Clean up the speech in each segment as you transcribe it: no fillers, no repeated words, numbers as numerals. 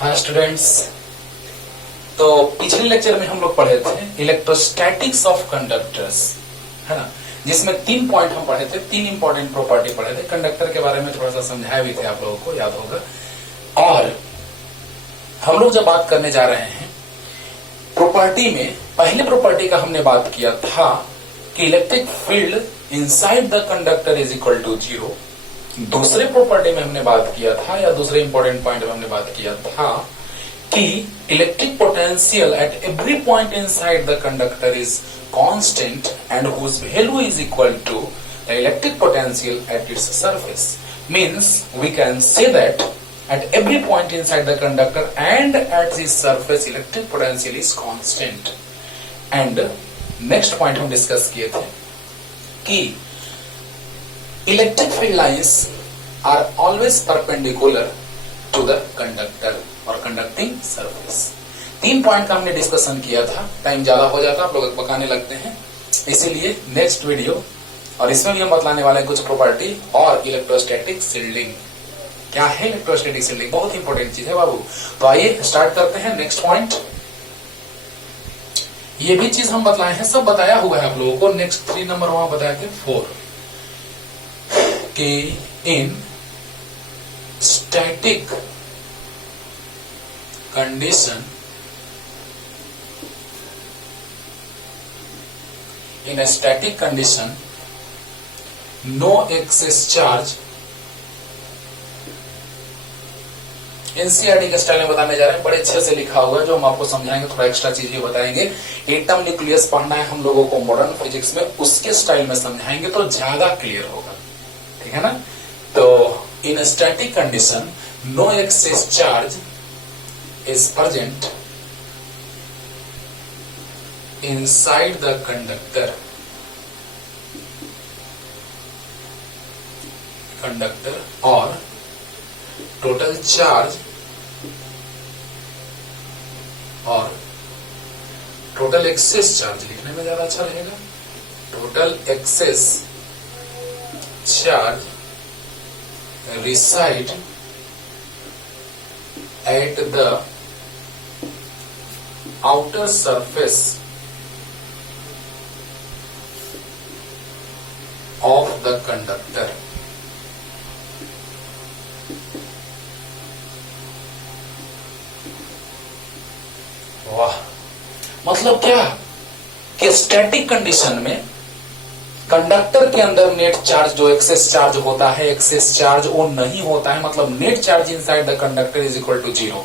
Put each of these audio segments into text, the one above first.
हाँ स्टूडेंट्स, तो पिछले लेक्चर में हम लोग पढ़े थे इलेक्ट्रोस्टैटिक्स ऑफ कंडक्टर्स, है ना, जिसमें 3 पॉइंट हम पढ़े थे, 3 इंपॉर्टेंट प्रॉपर्टी पढ़े थे। कंडक्टर के बारे में थोड़ा सा समझाया भी थे, आप लोगों को याद होगा। और हम लोग जब बात करने जा रहे हैं प्रॉपर्टी में, पहले प्रॉपर्टी का हमने बात किया था कि electric field inside the conductor is equal to 0। दूसरे प्रॉपर्टी में हमने बात किया था, या दूसरे इंपॉर्टेंट पॉइंट में हमने बात किया था कि electric potential at every point inside the conductor is constant and whose value is equal to the electric potential at its surface. Means we can say that at every point inside the conductor and at its surface electric potential is constant। and next point हम discuss किए थे कि electric field lines are always perpendicular to the conductor or conducting surface। 3 point का हमने discussion किया था। Time ज्यादा हो जाता, आप लोग पकाने लगते हैं, इसीलिए नेक्स्ट वीडियो और इसमें भी हम बतलाने वाले हैं कुछ प्रॉपर्टी और इलेक्ट्रोस्टैटिक शील्डिंग। क्या है इलेक्ट्रोस्टैटिक शील्डिंग? बहुत इंपॉर्टेंट चीज है बाबू। तो आइए स्टार्ट करते हैं। नेक्स्ट पॉइंट, ये भी चीज हम बतलाए हैं, सब बताया हुआ है आप लोगों को। नेक्स्ट 3 नंबर वहां बताए थे 4 कि in static condition, in static condition no excess charge. NCERT के स्टाइल में बताने जा रहे हैं, बड़े अच्छे से लिखा हुआ है, जो हम आपको समझाएंगे, थोड़ा एक्स्ट्रा चीज भी बताएंगे। एटम न्यूक्लियस पढ़ना है हम लोगों को मॉडर्न फिजिक्स में, उसके स्टाइल में समझाएंगे तो ज्यादा क्लियर होगा, ठीक है ना। तो in static condition no excess charge is present inside the conductor और टोटल चार्ज और टोटल एक्सेस चार्ज लिखने में ज्यादा अच्छा रहेगा। Total excess charge reside at the outer surface of the conductor. वाह, मतलब क्या कि स्टैटिक कंडीशन में कंडक्टर के अंदर नेट चार्ज जो एक्सेस चार्ज होता है, एक्सेस चार्ज वो नहीं होता है, मतलब net charge inside the conductor is equal to 0।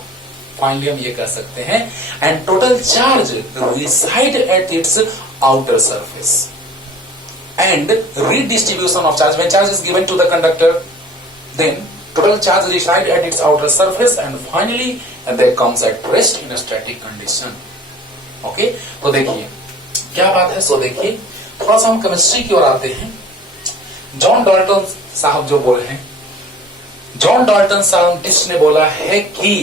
Finally हम ये कह सकते हैं and total charge reside at its outer surface and redistribution of charge when charge is given to the conductor, then total charge reside at its outer surface and finally that comes at rest in a static condition। Okay, तो देखिए क्या बात है। सो देखिए थोड़ा सा हम chemistry की ओर आते हैं। जॉन डाल्टन साहब जो बोले हैं, जॉन डाल्टन साइंटिस्ट ने बोला है कि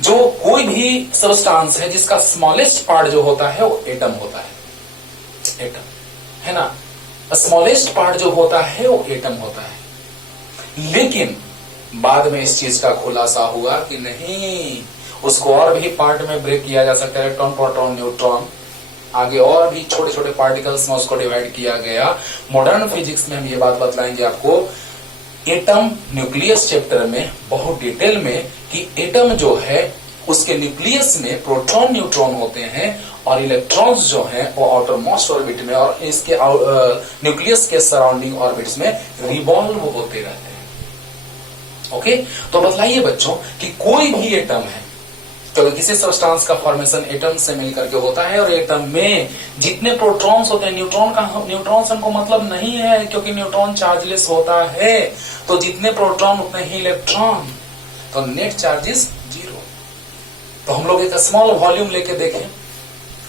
जो कोई भी सबस्टांस है जिसका स्मॉलेस्ट पार्ट जो होता है वो एटम होता है। एटम है ना, स्मॉलेस्ट पार्ट जो होता है वो एटम होता है। लेकिन बाद में इस चीज का खुलासा हुआ कि नहीं, उसको और भी पार्ट में ब्रेक किया जा सकता है, इलेक्ट्रॉन, प्रोटॉन, न्यूट्रॉन, आगे और भी छोटे छोटे पार्टिकल्स में उसको डिवाइड किया गया। मॉडर्न फिजिक्स में हम ये बात बतलाएंगे आपको एटम न्यूक्लियस चैप्टर में बहुत डिटेल में कि एटम जो है उसके न्यूक्लियस में प्रोटॉन न्यूट्रॉन होते हैं और इलेक्ट्रॉन्स जो हैं वो आउटर मोस्ट ऑर्बिट में और इसके न्यूक्लियस के सराउंडिंग ऑर्बिट्स में रिवॉल्व होते रहते हैं। ओके, तो बतलाइए बच्चों कि कोई भी एटम है, तो किसी सब्सटेंस का फॉर्मेशन एटम से मिलकर के होता है और एटम में जितने प्रोटॉन्स होते हैं, न्यूट्रॉन से हमको मतलब नहीं है क्योंकि न्यूट्रॉन चार्जलेस होता है, तो जितने प्रोटॉन उतने ही इलेक्ट्रॉन, तो नेट चार्ज इज 0। तो हम लोग एक स्मॉल वॉल्यूम लेके देखें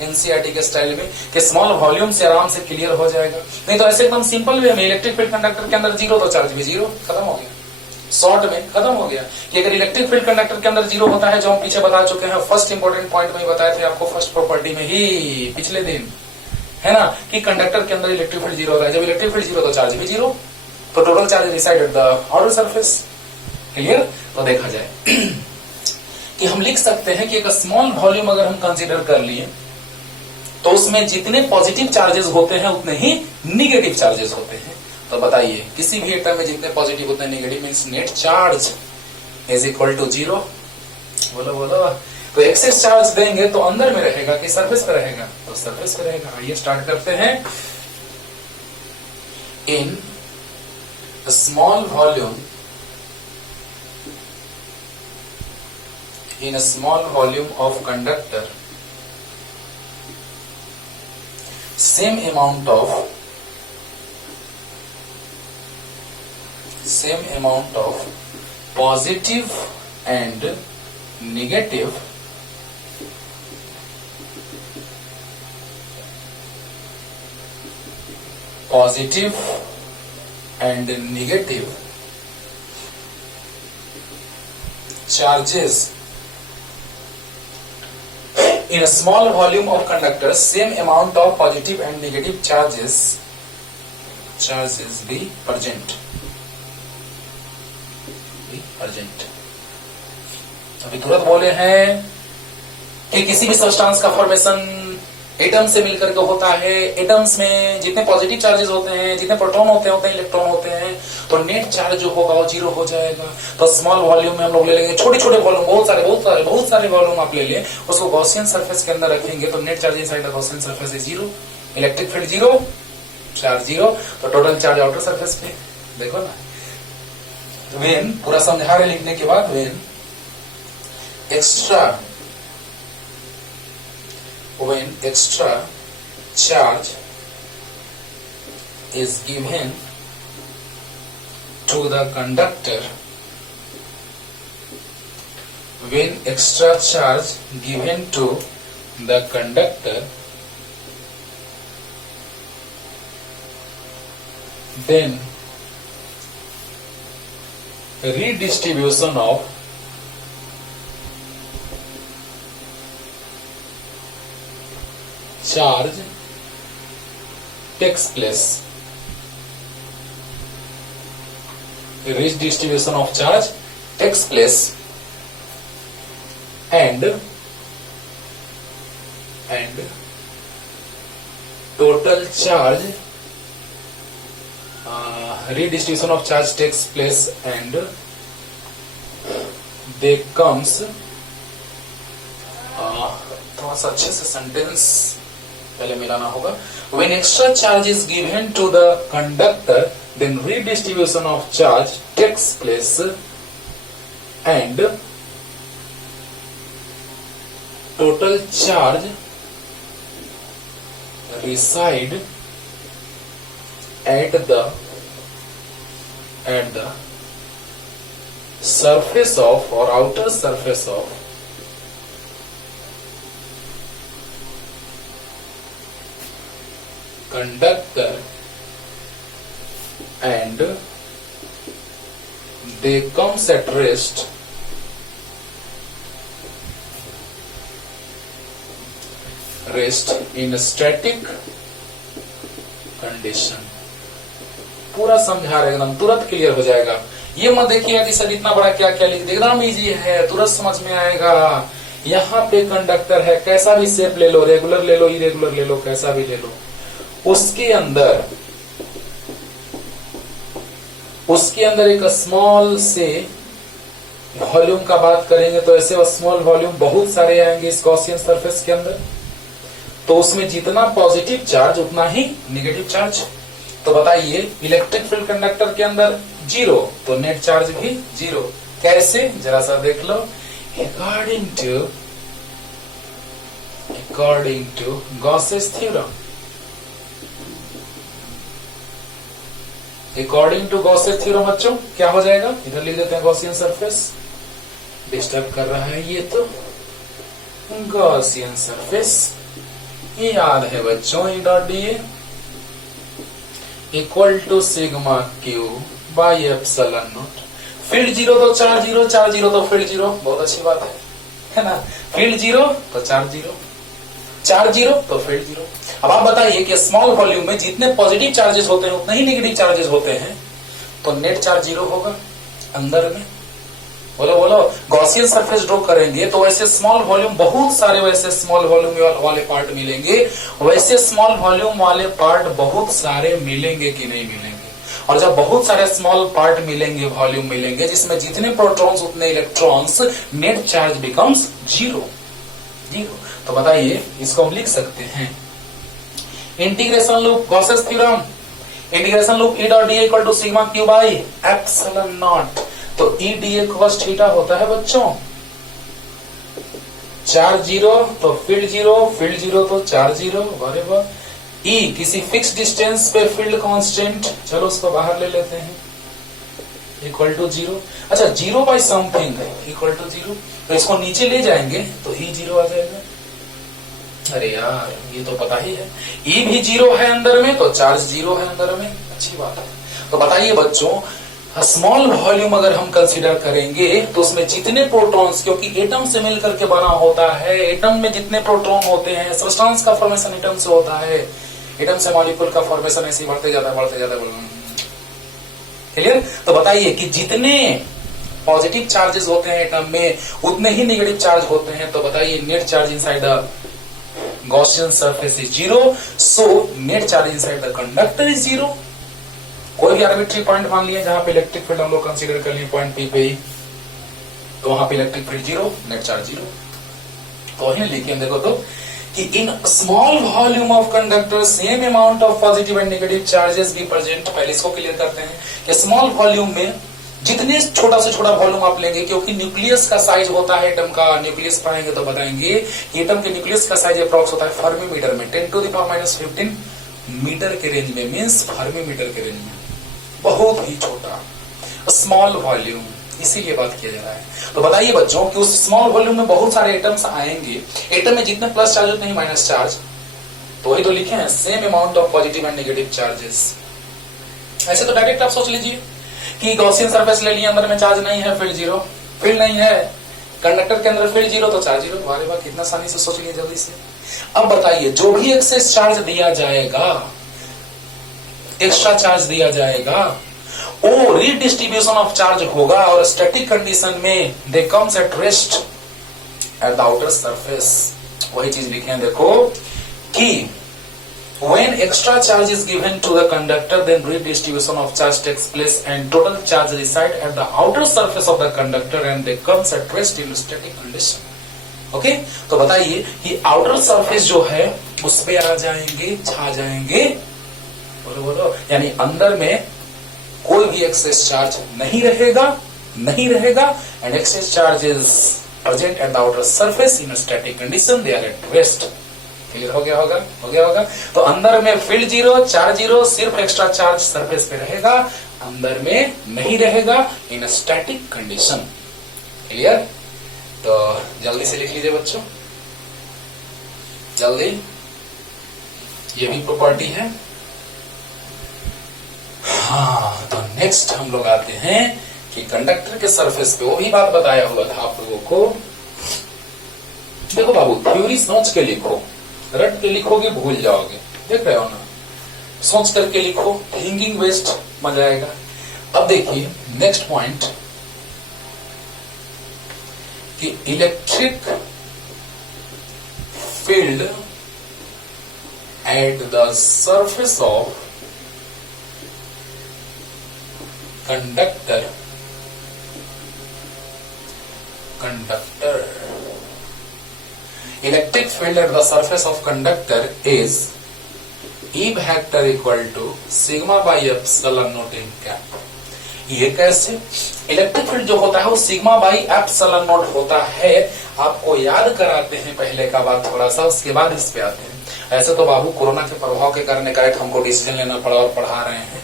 एनसीईआरटी के स्टाइल में कि स्मॉल वॉल्यूम से आराम से क्लियर हो जाएगा। नहीं तो ऐसे एकदम सिंपल वे में इलेक्ट्रिक फील्ड कंडक्टर के अंदर 0 तो चार्ज भी 0, खत्म हो गया। शॉर्ट में खत्म हो गया कि अगर इलेक्ट्रिक फील्ड कंडक्टर के अंदर 0 होता है, जो हम पीछे बता चुके हैं, फर्स्ट इंपॉर्टेंट पॉइंट में बताए थे आपको, फर्स्ट प्रॉपर्टी में ही पिछले दिन, है ना, कि कंडक्टर के अंदर इलेक्ट्रिक फील्ड 0 होता है। जब इलेक्ट्रिक फील्ड 0 तो चार्ज भी 0, तो total charge reside at the outer surface clear? तो देखा जाए कि हम लिख सकते हैं कि एक स्मॉल वॉल्यूम अगर हम कंसीडर कर लिए तो उसमें जितने पॉजिटिव चार्जेस होते हैं उतने ही निगेटिव चार्जेस होते हैं। तो बताइए किसी भी एटम में जितने पॉजिटिव उतने negative means net charge is equal to 0। बोलो बोलो। तो एक्सेस चार्ज देंगे तो अंदर में रहेगा कि सरफेस पे रहेगा? तो सरफेस पे रहेगा। आइए स्टार्ट करते हैं। In small volume, in a small volume of conductor, same amount of positive and negative charges in a small volume of conductor, same amount of positive and negative charges be present. अभी तुरंत बोले हैं कि किसी भी substance का formation atom से मिलकर के होता है। एटम्स में जितने पॉजिटिव चार्जेस होते हैं, जितने प्रोटॉन होते हैं उतने इलेक्ट्रॉन होते हैं, तो नेट चार्ज जो होगा वो 0 हो जाएगा। तो स्मॉल वॉल्यूम में हम लोग ले लेंगे छोटे छोटे वॉल्यूम, बहुत सारे वॉल्यूम आप ले लें, उसको गॉसियन सरफेस के अंदर रखेंगे तो net charge inside the Gaussian surface is 0, electric field 0, charge 0, तो टोटल चार्ज आउटर सरफेस पे। देखो ना, वेन पूरा समझा रहे लिखने के बाद, when extra charge is given to the conductor, when extra charge given to the conductor, then redistribution of charge takes place. Redistribution of charge takes place and total charge redistribution of charge takes place and there comes थोड़ा सा अच्छे से sentence पहले मिलाना होगा। When extra charge is given to the conductor, then redistribution of charge takes place and total charge reside at the surface of or outer surface of conductor and they comes at rest in a static condition। पूरा समझा रहे एकदम तुरंत clear हो जाएगा। ये मत देखिए कि सर इतना बड़ा क्या क्या लिख दे, एकदम इजी है, तुरंत समझ में आएगा। यहाँ पे कंडक्टर है, कैसा भी शेप ले लो, रेगुलर ले लो, इरेगुलर ले लो, कैसा भी ले लो, उसके अंदर एक स्मॉल से वॉल्यूम का बात करेंगे तो ऐसे स्मॉल वॉल्यूम बहुत सारे आएंगे इस गॉसियन सरफेस के अंदर। तो उसमें जितना पॉजिटिव चार्ज उतना ही नेगेटिव चार्ज। तो बताइए इलेक्ट्रिक फील्ड कंडक्टर के अंदर 0, तो नेट चार्ज भी 0। कैसे, जरा सा देख लो। According to Gauss's theorem, according to Gauss's theorem बच्चों क्या हो जाएगा, इधर लिख देते हैं गॉसियन सरफेस, डिस्टर्ब कर रहा है ये तो। गॉसियन सरफेस ये याद है बच्चों, E dot D equal to sigma Q by epsilon naught. Field 0 तो चार्ज 0, चार्ज 0 तो फील्ड 0, बहुत अच्छी बात है ना। फील्ड 0 तो चार्ज 0, चार्ज 0 तो फील्ड 0। अब आप बताइए कि स्मॉल वॉल्यूम में जितने पॉजिटिव चार्जेस होते हैं उतने ही नेगेटिव चार्जेस होते हैं, तो नेट चार्ज 0 होगा अंदर में। बोलो बोलो, गॉसियन सरफेस ड्रॉ करेंगे तो वैसे स्मॉल वॉल्यूम, बहुत सारे वैसे स्मॉल वॉल्यूम वाले पार्ट मिलेंगे, वैसे स्मॉल वॉल्यूम वाले पार्ट बहुत सारे मिलेंगे कि नहीं मिलेंगे। और जब बहुत सारे स्मॉल पार्ट मिलेंगे, वॉल्यूम मिलेंगे, जिसमें जितने प्रोटॉन्स उतने electrons, net charge becomes zero. तो बताइए, इसको हम लिख सकते हैं integration loop Gauss's theorem, integration loop E dot D equal to sigma Q by epsilon not. तो E d A cos theta होता है बच्चों, चार्ज जीरो तो फील्ड जीरो तो चार्ज जीरो, बराबर ई किसी फिक्स डिस्टेंस पे फील्ड कांस्टेंट, चलो उसको बाहर ले लेते हैं, इक्वल टू जीरो। अच्छा, zero by something equal to zero, तो इसको नीचे ले जाएंगे तो ई जीरो आ जाएगा। अरे यार, ये तो पता ही है, ई भी जीरो है अंदर में तो चार्ज जीरो है अंदर में, अच्छी बात है। तो बताइए बच्चों, स्मॉल वॉल्यूम अगर हम कंसीडर करेंगे तो उसमें जितने प्रोटॉन्स, क्योंकि एटम से मिलकर के बना होता है, एटम में जितने प्रोटॉन होते हैं, सब्सटेंस का फॉर्मेशन एटम से होता है, एटम से मॉलिक्यूल का फॉर्मेशन ऐसे ही बढ़ते जाता है। क्लियर? तो बताइए कि जितने पॉजिटिव चार्जेस होते हैं एटम में, उतने ही नेगेटिव चार्ज होते हैं। तो बताइए, net charge inside the Gaussian surface is zero, so net charge inside the conductor is zero. कोई भी आर्बिट्री पॉइंट मान लिया जहां पे इलेक्ट्रिक फील्ड हम लोग कंसीडर कर लिए पॉइंट पी पे ही, तो वहां पे electric field zero, net charge zero. तो वही लिखे देखो तो कि in small volume of conductor same amount of positive and negative charges be present. पहले इसको क्लियर करते हैं कि स्मॉल वॉल्यूम में जितने छोटा से छोटा वॉल्यूम आप लेंगे, क्योंकि न्यूक्लियस का साइज होता है एटम का, न्यूक्लियस पढ़ेंगे तो बताएंगे कि एटम के न्यूक्लियस का साइज अप्रॉक्स होता है फर्मी मीटर में 10⁻⁻15 मीटर के रेंज में, मीन्स फर्मी मीटर के रेंज में, बहुत ही छोटा स्मॉल वॉल्यूम, इसीलिए बात किया जा रहा है। तो बताइए बच्चों कि उस स्मॉल वॉल्यूम में बहुत सारे एटम्स आएंगे, एटम में जितने प्लस चार्ज उतने ही माइनस चार्ज, तो वही तो लिखे हैं same amount of positive and negative charges. ऐसे तो डायरेक्ट आप सोच लीजिए कि गॉसियन सरफेस ले लिया, अंदर में चार्ज नहीं है, फील्ड जीरो, फील्ड नहीं है, कंडक्टर के अंदर फील्ड जीरो तो चार्ज जीरो। वाह वाह, कितना आसानी से सोच लिया जल्दी से। अब बताइए, जो भी एक्सेस चार्ज दिया जाएगा, एक्स्ट्रा चार्ज दिया जाएगा, वो रीडिस्ट्रीब्यूशन ऑफ चार्ज होगा और स्टैटिक कंडीशन में they comes at rest at the outer surface. वही चीज लिखे हैं देखो कि when extra charge is given to the conductor, then redistribution of charge takes place and total charge reside at the outer surface of the conductor and they comes at rest in static condition. Okay, तो बताइए कि outer surface जो है उस पे आ जाएंगे, छा जाएंगे, बोलो बोलो, यानी अंदर में कोई भी एक्सेस चार्ज नहीं रहेगा and excess charge is present at the outer surface in static condition, they are at rest. Clear हो गया होगा। तो अंदर में फील्ड जीरो, चार्ज जीरो, सिर्फ एक्स्ट्रा चार्ज सरफेस पे रहेगा, अंदर में नहीं रहेगा, इन स्टैटिक कंडीशन। क्लियर? तो जल्दी से लिख लीजिए बच्चों, जल्दी, ये भी प्रॉपर्टी है। हाँ, तो नेक्स्ट हम लोग आते हैं कि कंडक्टर के सरफेस पे, वो भी बात बताया हुआ था आप लोगों को। देखो बाबू, थ्योरी सोच के लिखो, रट के लिखोगे भूल जाओगे, देख रहे हो ना, सोच करके लिखो, थिंकिंग वेस्ट मजा आएगा। अब देखिए नेक्स्ट पॉइंट कि electric field at the surface of conductor electric field at the surface of conductor is E vector equal to sigma by epsilon naught in cap। ये कैसे? इलेक्ट्रिक फील्ड जो होता है वो सिग्मा बाई एप्सिलॉन नॉट होता है। आपको याद कराते हैं पहले का बात थोड़ा सा, उसके बाद इस पे आते हैं। ऐसे तो बाबू कोरोना के प्रभाव के कारण करेक्ट हमको डिसीजन लेना पड़ा और पढ़ा रहे हैं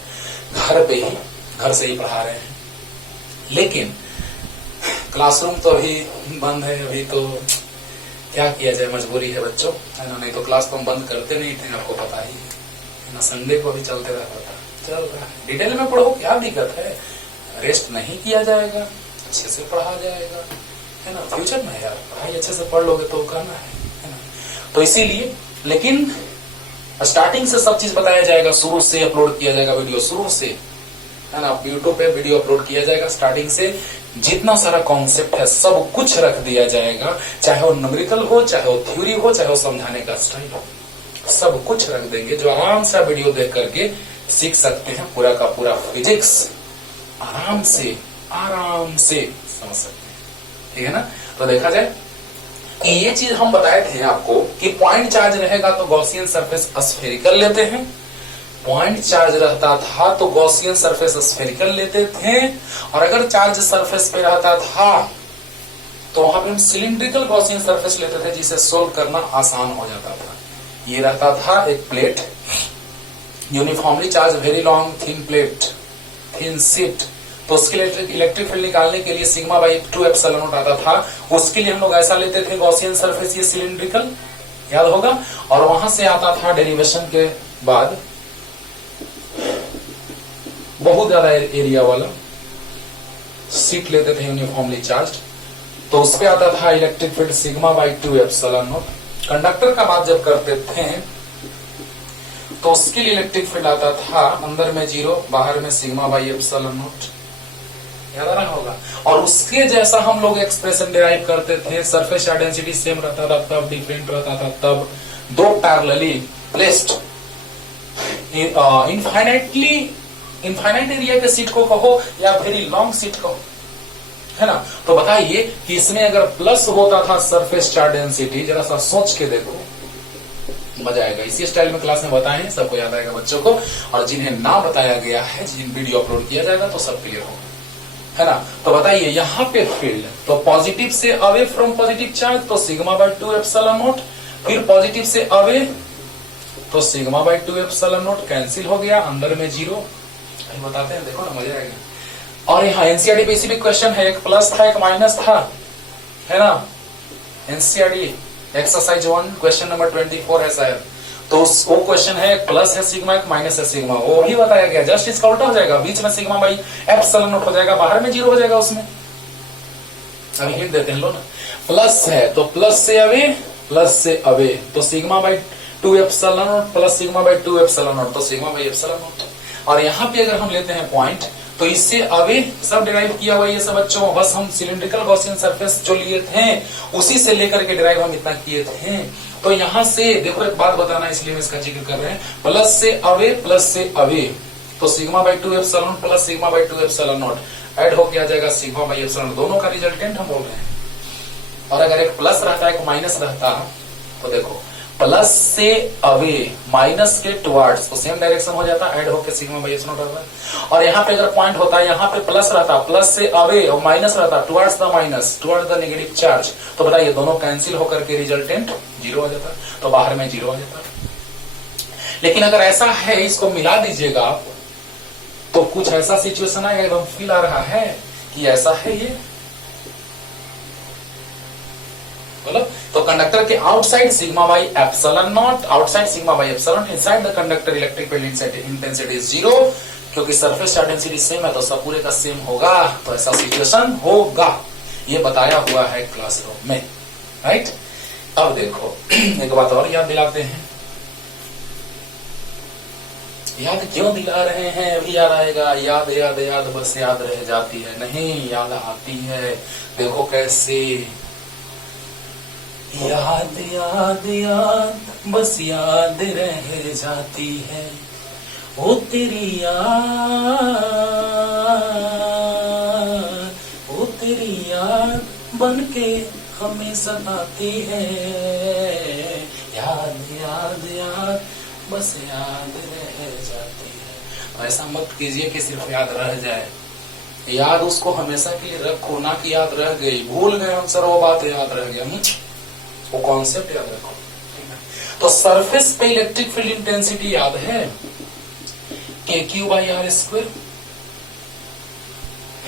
घर पे ही, घर से ही पढ़ा रहे हैं, लेकिन क्लासरूम तो अभी बंद है, अभी तो क्या किया जाए, मजबूरी है बच्चों, है ना, नहीं तो क्लास तो हम बंद करते नहीं थे, आपको पता ही है ना, संडे को भी चलते रहता था, चल रहा है। डिटेल में पढ़ो, क्या दिक्कत है, रेस्ट नहीं किया जाएगा, अच्छे से पढ़ा जाएगा, है ना, फ्यूचर में यार पढ़ाई अच्छे से पढ़ लोगे तो करना है ना। तो इसीलिए, लेकिन स्टार्टिंग से सब चीज बताया जाएगा, शुरू से अपलोड किया जाएगा वीडियो, शुरू से, है ना, यूट्यूब पे वीडियो अपलोड किया जाएगा स्टार्टिंग से जितना सारा कॉन्सेप्ट है सब कुछ रख दिया जाएगा, चाहे वो न्यूमेरिकल हो, चाहे वो थ्योरी हो, चाहे वो समझाने का स्टाइल हो, सब कुछ रख देंगे जो आराम से वीडियो देख करके सीख सकते हैं। पूरा का पूरा फिजिक्स आराम से समझ सकते हैं, ठीक है ना। तो देखा जाए कि ये चीज हम बताए थे आपको कि पॉइंट चार्ज रहेगा तो गॉसियन सरफेस स्फेरिकल लेते हैं, पॉइंट चार्ज रहता था तो गॉसियन सरफेस स्फेरिकल लेते थे, और अगर चार्ज सरफेस पे रहता था तो वहां पे हम सिलिंड्रिकल गॉसियन सरफेस लेते थे, जिसे सोल्व करना आसान हो जाता था। ये रहता था एक plate, uniformly charge, very long thin plate, thin sheet, तो उसके लिए इलेक्ट्रिक फील्ड निकालने के लिए सिग्मा बाई 2 एप्सिलॉन नॉट आता था। उसके लिए हम लोग ऐसा लेते थे गॉसियन सरफेस, ये सिलिंड्रिकल, याद होगा। और वहां से आता था डेरिवेशन के बाद बहुत ज्यादा एरिया वाला शीट लेते थे यूनिफॉर्मली चार्ज, तो उस पे आता था electric field sigma by 2 epsilon not. Conductor का बात जब करते थे तो उसके लिए इलेक्ट्रिक फील्ड आता था अंदर में 0, बाहर में सिग्मा बाई एप्सिलॉन नॉट, याद आ रहा होगा। और उसके जैसा हम लोग एक्सप्रेशन डिराइव करते थे, सरफेस चार्ज डेंसिटी सेम रहता था तब, डिफरेंट रहता था तब, दो पैरेलली प्लेस्ड इनफाइनाइट एरिया के सीट को कहो या वेरी लॉन्ग सीट कहो, है ना। तो बताइए कि इसमें अगर प्लस होता था सरफेस चार्ज डेंसिटी, जरा सा सोच के देखो, मजा आएगा। इसी स्टाइल में क्लास में बताए हैं, सबको याद आएगा बच्चों को, और जिन्हें ना बताया गया है, जिन वीडियो अपलोड किया जाएगा तो सब क्लियर होगा, है ना। तो बताइए यहाँ पे फील्ड, तो पॉजिटिव से अवे फ्रॉम पॉजिटिव चार्ज तो सिग्मा बाई 2 एप्सिलॉन नॉट, फिर पॉजिटिव से अवे तो sigma by 2 epsilon not cancel हो गया, अंदर में 0। बताते हैं, देखो ना, मजा आएगा। और यहाँ एनसीईआरटी पे इसी भी क्वेश्चन है, एक प्लस था एक माइनस था, है ना। एनसीईआरटी एक्सरसाइज 1 क्वेश्चन नंबर 24 है शायद, तो वो क्वेश्चन है, एक प्लस है सिग्मा, एक माइनस है सिग्मा, वो भी बताया गया, जस्ट इसका उल्टा हो जाएगा, बीच में सिग्मा बाई एप्सिलॉन नॉट हो जाएगा, बाहर में 0 हो जाएगा उसमें। अभी हिंट देते हैं, लो ना, प्लस है तो प्लस से अवे तो sigma by 2 epsilon not plus sigma by 2 epsilon not तो सिग्मा बाई एप्सिलॉन नॉट। और यहाँ पे अगर हम लेते हैं पॉइंट, तो इससे अवे सब डिराइव किया हुआ ये सब बच्चों, बस हम सिलिंड्रिकल गॉसियन सरफेस जो लिए थे उसी से लेकर के डिराइव हम इतना किए थे। तो यहाँ से देखो, एक बात बताना इसलिए हम इसका जिक्र कर रहे हैं, प्लस से अवे तो sigma by 2 epsilon not plus sigma by 2 epsilon not add होके आ जाएगा सिग्मा बाई एप्सिलॉन नॉट, दोनों का रिजल्टेंट हम बोल रहे हैं। और अगर एक प्लस रहता एक माइनस रहता, तो देखो प्लस से अवे माइनस के टुवर्ड्स तो सेम डायरेक्शन हो जाता, ऐड होके सिग्मा बाई एप्सिलॉन नॉट आता। और यहाँ पे अगर पॉइंट होता है, यहाँ पे प्लस रहता, प्लस से अवे और माइनस रहता towards the minus, towards the negative charge, तो बताइए दोनों कैंसिल होकर के रिजल्टेंट 0 हो जाता, तो बाहर में 0 हो जाता। लेकिन अगर ऐसा है, इसको मिला दीजिएगा आप, तो कुछ ऐसा सिचुएशन आएगा, एकदम फील आ रहा है कि ऐसा है ये, बोलो। तो कंडक्टर के outside sigma by epsilon not, outside sigma by epsilon, inside the conductor electric field intensity is 0, क्योंकि सरफेस चार्ज डेंसिटी सेम है तो सब पूरे का सेम होगा, तो ऐसा सिचुएशन होगा, ये बताया हुआ है क्लासरूम में, राइट। अब देखो एक बात और याद दिलाते हैं, याद क्यों दिला रहे हैं, अभी याद आएगा, याद याद याद बस याद रह जाती है, नहीं याद आती है। देखो कैसे, याद याद याद बस याद रह जाती है, वो तेरी याद बन के हमें सताती है, याद याद याद बस याद रह जाती है। ऐसा मत कीजिए कि सिर्फ याद रह जाए, याद उसको हमेशा के लिए रखो, ना कि याद रह गई, भूल गए हम सर वो बात याद रह गया, वो कॉन्सेप्ट याद रखो। तो सरफेस पे इलेक्ट्रिक फील्ड इंटेंसिटी याद है, KQ बाई आर स्क्वायर,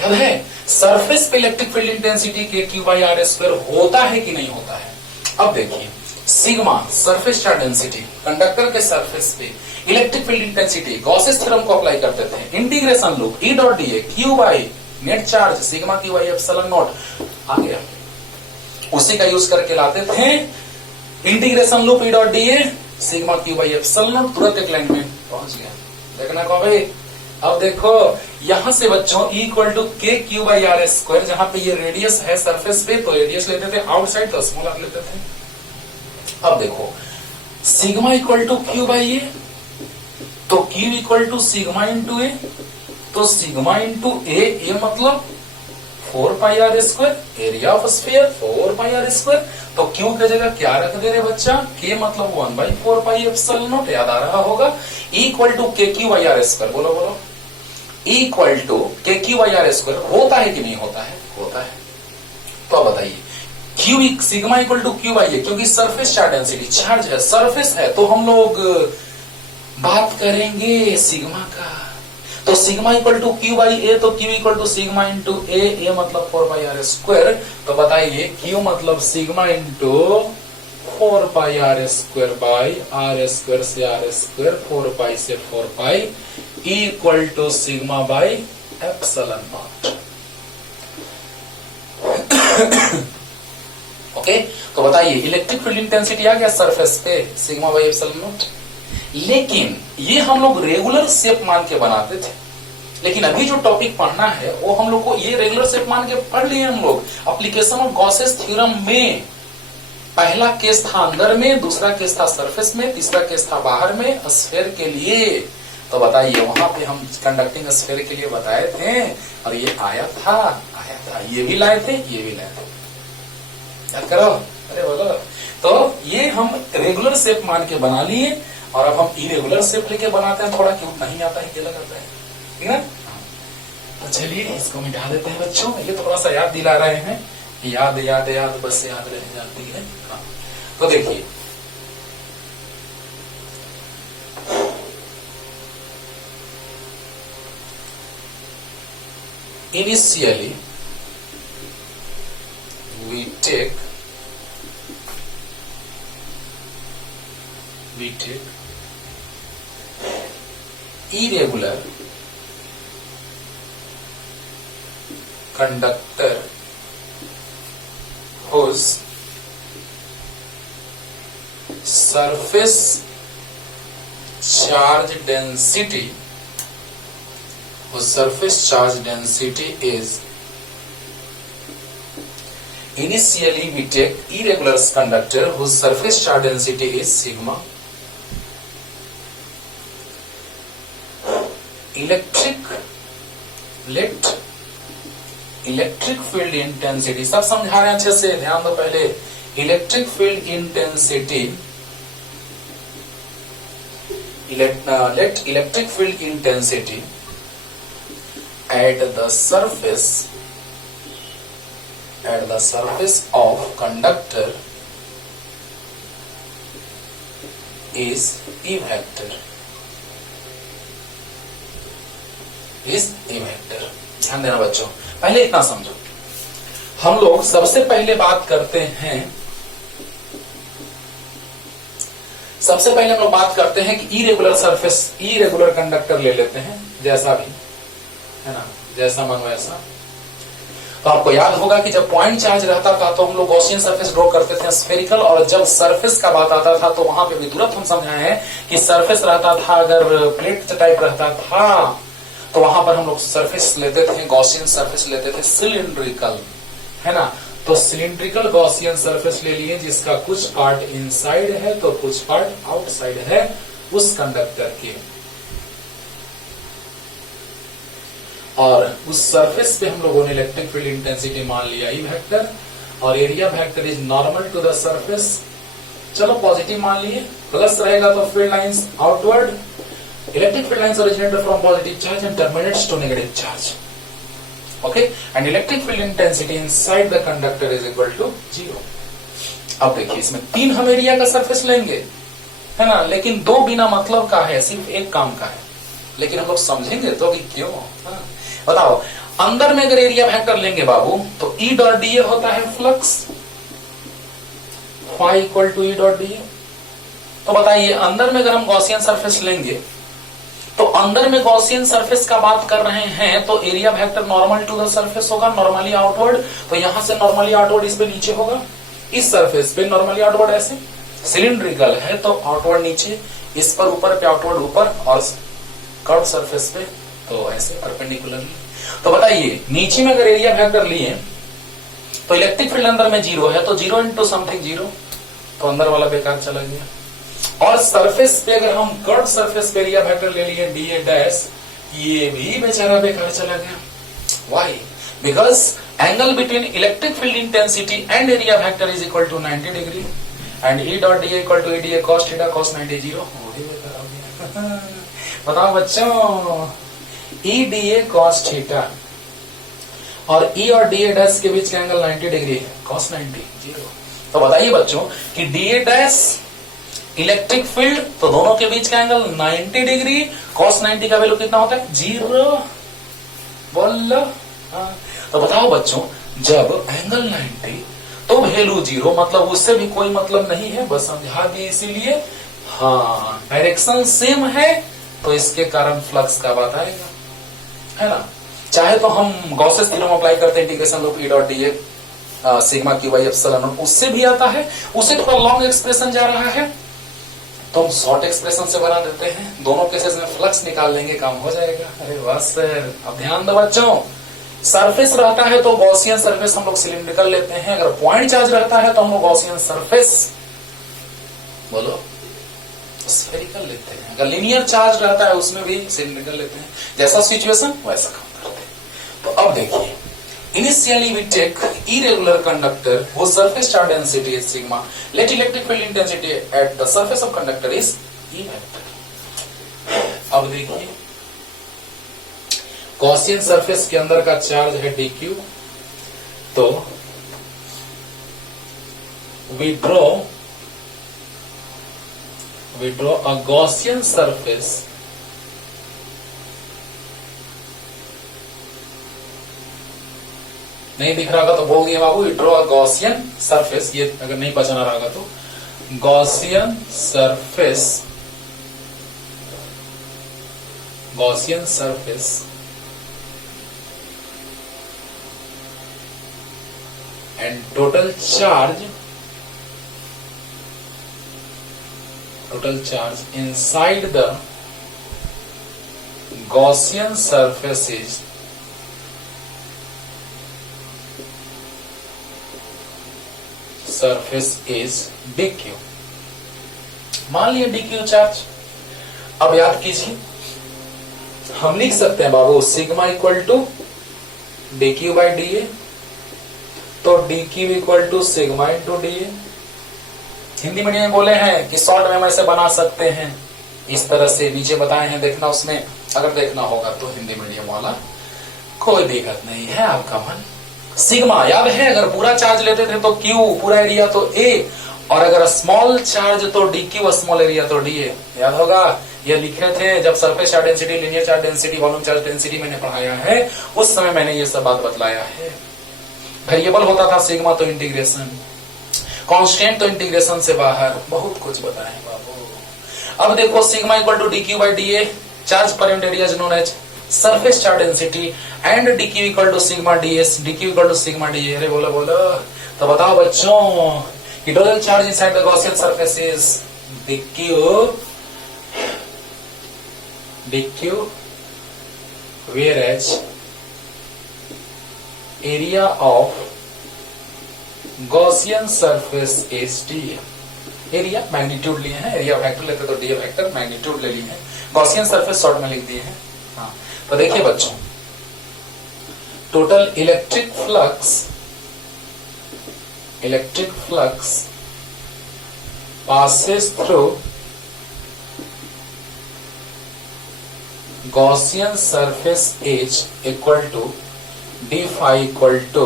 याद है। सरफेस पे electric field intensity KQ by r square होता है कि नहीं होता है। अब देखिए, sigma surface charge density, conductor के सरफेस पे electric field intensity, Gauss's theorem को अप्लाई करते थे, integration loop E dot D A Q by net charge sigma Q by epsilon nought आ गया, उसी का यूज करके लाते थे, integration loop E dot D A sigma Q by epsilon not, तुरंत एक लाइन में पहुंच गया। देखना को भाई अब देखो यहां से बच्चों इक्वल टू के क्यू बाई आर स्क्वायर, जहां पे ये रेडियस है सरफेस पे तो रेडियस लेते थे, आउटसाइड तो स्मॉल आर लेते थे। अब देखो sigma equal to Q by A, तो Q equal to sigma into A, तो सिग्मा इंटू ए मतलब 4 pi r square, area of sphere 4 pi r square. तो क्यू की जगह क्या रख दे रहे बच्चा, के मतलब 1/4 पाई एप्सिलॉन नॉट, याद आ रहा होगा। इक्वल टू के क्यू बाई आर स्क्वायर, बोलो बोलो, इक्वल टू के क्यू बाई आर स्क्वायर होता है कि नहीं होता है, होता है। तो बताइए Q sigma equal to Q by A, क्योंकि सरफेस चार्ज डेंसिटी, चार्ज है, सरफेस है, तो हम लोग बात करेंगे सिग्मा का। तो sigma equal to Q by A, तो Q equal to sigma into A मतलब 4 पाई आर स्क्वायर। तो बताइए क्यू मतलब sigma into 4 pi r square by r square से आर स्क्वायर, 4 पाई से 4 pi equal to sigma by epsilon not. Okay, तो बताइए electric field intensity आ गया surface पे सिग्मा बाई एप्सिलॉन नॉट। लेकिन ये हम लोग रेगुलर शेप मान के बनाते थे, लेकिन अभी जो टॉपिक पढ़ना है वो हम लोग को ये रेगुलर शेप मान के पढ़ लिए हम लोग। एप्लीकेशन ऑफ गॉसेस थ्योरम में पहला केस था अंदर में, दूसरा केस था सरफेस में, तीसरा केस था बाहर में स्फीयर के लिए। तो बताइए वहां पे हम कंडक्टिंग स्फीयर के लिए बताए थे और ये आया था, ये भी लाए थे, ये भी लाए थे, याद करो, अरे बोलो। तो ये हम रेगुलर शेप मान के बना लिए और अब हम इरेगुलर शेप लेके बनाते हैं, थोड़ा क्यों नहीं आता है, केला करता है, ठीक है। तो चलिए इसको मिटा देते हैं बच्चों, ये थोड़ा सा याद दिला रहे हैं, याद याद याद बस याद रह जाती है। हाँ। तो देखिए initially we take irregular conductor whose surface charge density is, initially we take irregular conductor whose surface charge density is sigma. Electric field intensity सब समझा रहे हैं अच्छे से, ध्यान दो। पहले electric field intensity, electric field intensity at the surface of conductor is E vector. ध्यान देना बच्चों, पहले इतना समझो। हम लोग सबसे पहले बात करते हैं, कि इरेगुलर सरफेस, इरेगुलर कंडक्टर ले लेते हैं, जैसा भी है ना, जैसा मन वैसा। तो आपको याद होगा कि जब पॉइंट चार्ज रहता था तो हम लोग गॉसियन सरफेस ड्रॉ करते थे स्फेरिकल, और जब सरफेस का बात आता था तो वहां पे भी तुरंत हम समझाए हैं कि सरफेस रहता था, अगर प्लेट टाइप रहता था तो वहां पर हम लोग सरफेस लेते थे, गॉसियन सरफेस लेते थे सिलिंड्रिकल, है ना। तो सिलिंड्रिकल गॉसियन सरफेस ले लिए जिसका कुछ पार्ट इनसाइड है तो कुछ पार्ट आउटसाइड है उस कंडक्टर के, और उस सरफेस पे हम लोगों ने इलेक्ट्रिक फील्ड इंटेंसिटी मान लिया ई वेक्टर, और area vector is normal to the surface. चलो पॉजिटिव मान लिए, प्लस रहेगा तो field lines outward, electric field lines originated from positive charge and terminates to negative charge, okay, and electric field intensity inside the conductor is equal to 0। अब देखिए इसमें 3 हम area का सरफेस लेंगे, है ना, लेकिन 2 बिना मतलब का है, सिर्फ एक काम का है, लेकिन हम लोग समझेंगे तो कि क्यों। हाँ। बताओ अंदर में अगर एरिया वेक्टर लेंगे बाबू तो E डॉट डी ए होता है flux, phi equal to E dot D A. तो बताइए अंदर में अगर हम गॉसियन सरफेस लेंगे तो अंदर में गॉसियन सरफेस का बात कर रहे हैं तो area vector normal to the surface होगा, नॉर्मली आउटवर्ड। तो यहां से नॉर्मली आउटवर्ड इस पे नीचे होगा, इस सरफेस पे नॉर्मली आउटवर्ड ऐसे, सिलिंड्रिकल है तो आउटवर्ड नीचे, इस पर ऊपर पे आउटवर्ड ऊपर, और कर्व सरफेस पे तो ऐसे परपेंडिकुलरली। तो बताइए नीचे में अगर एरिया वेक्टर लिए तो इलेक्ट्रिक फील्ड अंदर में 0 है, तो 0 इंटू समथिंग 0, तो अंदर वाला बेकार चला गया। और सरफेस पे अगर हम कर्व सरफेस पे एरिया वेक्टर ले लिए डीए डैश, ये भी बेचारा बेकार चला गया। Why? Because angle between electric field intensity and area vector is equal to 90 degree and E dot D equal to E D A cos theta cos 90 0। बताओ बच्चों, ई डीए कॉस थीटा और ई और डीए डैश के बीच का एंगल 90 डिग्री है, cos 90 0। तो बताइए बच्चों कि डीए डैश इलेक्ट्रिक फील्ड, तो दोनों के बीच का एंगल 90 डिग्री, कॉस 90 का वैल्यू कितना होता है? 0। बोलो। तो बताओ बच्चों, जब एंगल 90 तो वैल्यू 0, मतलब उससे भी कोई मतलब नहीं है, बस समझा दिए इसीलिए। हाँ, डायरेक्शन सेम है तो इसके कारण फ्लक्स का बात आएगा, है ना। चाहे तो हम गॉसेस थ्योरम अप्लाई करते हैं, integration loop E dot D sigma Q by epsilon, उससे भी आता है। उससे थोड़ा लॉन्ग एक्सप्रेशन जा रहा है तो हम शॉर्ट एक्सप्रेशन से बना देते हैं। दोनों केसेस में फ्लक्स निकाल लेंगे, काम हो जाएगा। अरे वाह सर, अब ध्यान दो बच्चों, सरफेस रहता है तो गॉसियन सरफेस हम लोग सिलिंड्रिकल लेते हैं, अगर पॉइंट चार्ज रहता है तो हम लोग गॉसियन सरफेस बोलो स्फेरिकल लेते हैं, अगर लिनियर चार्ज रहता है उसमें भी सिलिंड्रिकल लेते हैं। जैसा सिचुएशन वैसा काम करते हैं। तो अब देखिए, initially we take irregular conductor whose surface charge density is sigma, let electric field intensity at the surface of conductor is E vector। अब देखिए, गॉसियन सरफेस के अंदर का चार्ज है dq, तो we draw a Gaussian surface नहीं दिख रहा होगा तो बोल दिया बाबू, ड्रॉ अ गॉसियन सरफेस। ये अगर नहीं पहचाना रहा तो Gaussian surface and total charge inside the Gaussian surface is dq। मान लिया dq चार्ज। अब याद कीजिए, हम लिख सकते हैं बाबू sigma equal to dq by d, तो dq equal to sigma into d. Hindi medium में बोले हैं कि शॉर्ट में ऐसे बना सकते हैं, इस तरह से नीचे बताए हैं, देखना उसमें अगर देखना होगा तो हिंदी मीडियम वाला, कोई दिक्कत नहीं है, आपका मन। सिग्मा याद है, अगर पूरा चार्ज लेते थे तो Q, पूरा एरिया तो A, और अगर स्मॉल चार्ज तो DQ, स्मॉल एरिया तो DA। याद होगा, ये लिखे थे जब surface charge density, linear charge density, volume charge density मैंने पढ़ाया है, उस समय मैंने ये सब बात बतलाया है। वेरिएबल होता था सिग्मा तो इंटीग्रेशन, कांस्टेंट तो इंटीग्रेशन से बाहर, बहुत कुछ बताए बाबू। अब देखो sigma equal to DQ by DA, charge per unit area is known as surface charge density, and DQ equal to sigma DS, DQ equal to sigma DA। अरे बोलो बोलो, तो बताओ बच्चों कि total charge inside the Gaussian surface is DQ, whereas area of Gaussian surface is DA। Area magnitude लिए हैं, area vector लेते तो DA वेक्टर, मैग्नीट्यूड ले लिए हैं, गॉसियन सरफेस शॉर्ट में लिख दिए हैं। हाँ, तो देखिए बच्चों, total electric flux passes through Gaussian surface is equal to d phi equal to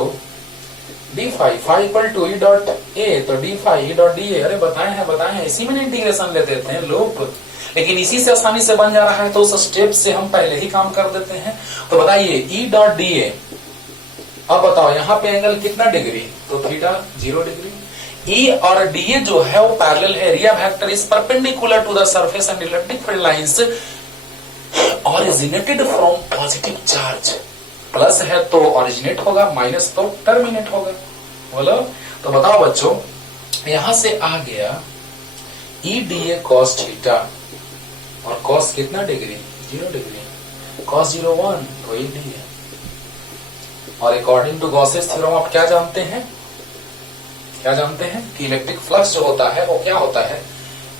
phi equal to E dot A, तो d phi E dot da। अरे बताए हैं, इसी में इंटीग्रेशन ले देते हैं लूप, लेकिन इसी से आसानी से बन जा रहा है तो उस स्टेप से हम पहले ही काम कर देते हैं। तो बताइए E डॉट da, अब बताओ यहाँ पे एंगल कितना डिग्री, तो थीटा 0 डिग्री। E और da जो है वो पैरेलल है, area vector is perpendicular to the surface and electric field lines originated from positive charge. Plus है तो ऑरिजिनेट होगा, माइनस तो टर्मिनेट होगा। बोलो, तो बताओ बच्चों, यहां से आ गया E da cos थीटा, और cos कितना डिग्री, 0 डिग्री। cos 0 1 तो ये डी है। और अकॉर्डिंग टू गॉसेस थ्योरम आप क्या जानते हैं, क्या जानते हैं कि इलेक्ट्रिक फ्लक्स जो होता है वो क्या होता है,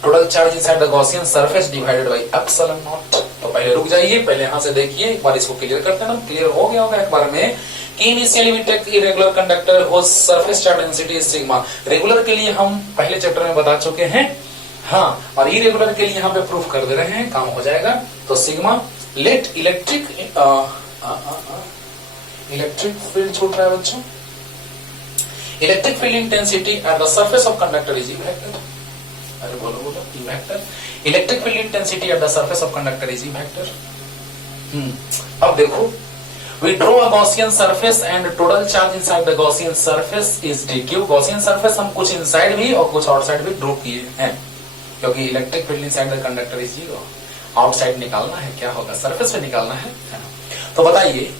total charge inside the Gaussian surface divided by epsilon not. तो पहले रुक जाइए, पहले यहां से देखिए, एक बार इसको क्लियर करते हैं ना, क्लियर हो गया होगा एक बार में कि initially we take irregular conductor whose surface charge density is sigma. Regular के लिए हम पहले चैप्टर में बता चुके हैं, हाँ, और इरेगुलर के लिए यहाँ पे प्रूफ कर दे रहे हैं, काम हो जाएगा। तो सिग्मा लेट इलेक्ट्रिक फील्ड छूट रहा है बच्चों, electric field intensity at the surface of conductor is E vector. अरे बोलो बोलो, E vector. Electric field intensity at the surface of conductor is E vector. अब देखो, we draw a Gaussian surface and total charge inside the Gaussian surface is dq। Gaussian surface हम कुछ inside भी और कुछ outside भी draw किए हैं, क्योंकि electric field inside the conductor is zero. Outside निकालना है, क्या होगा, सरफेस पे निकालना है। तो बताइए,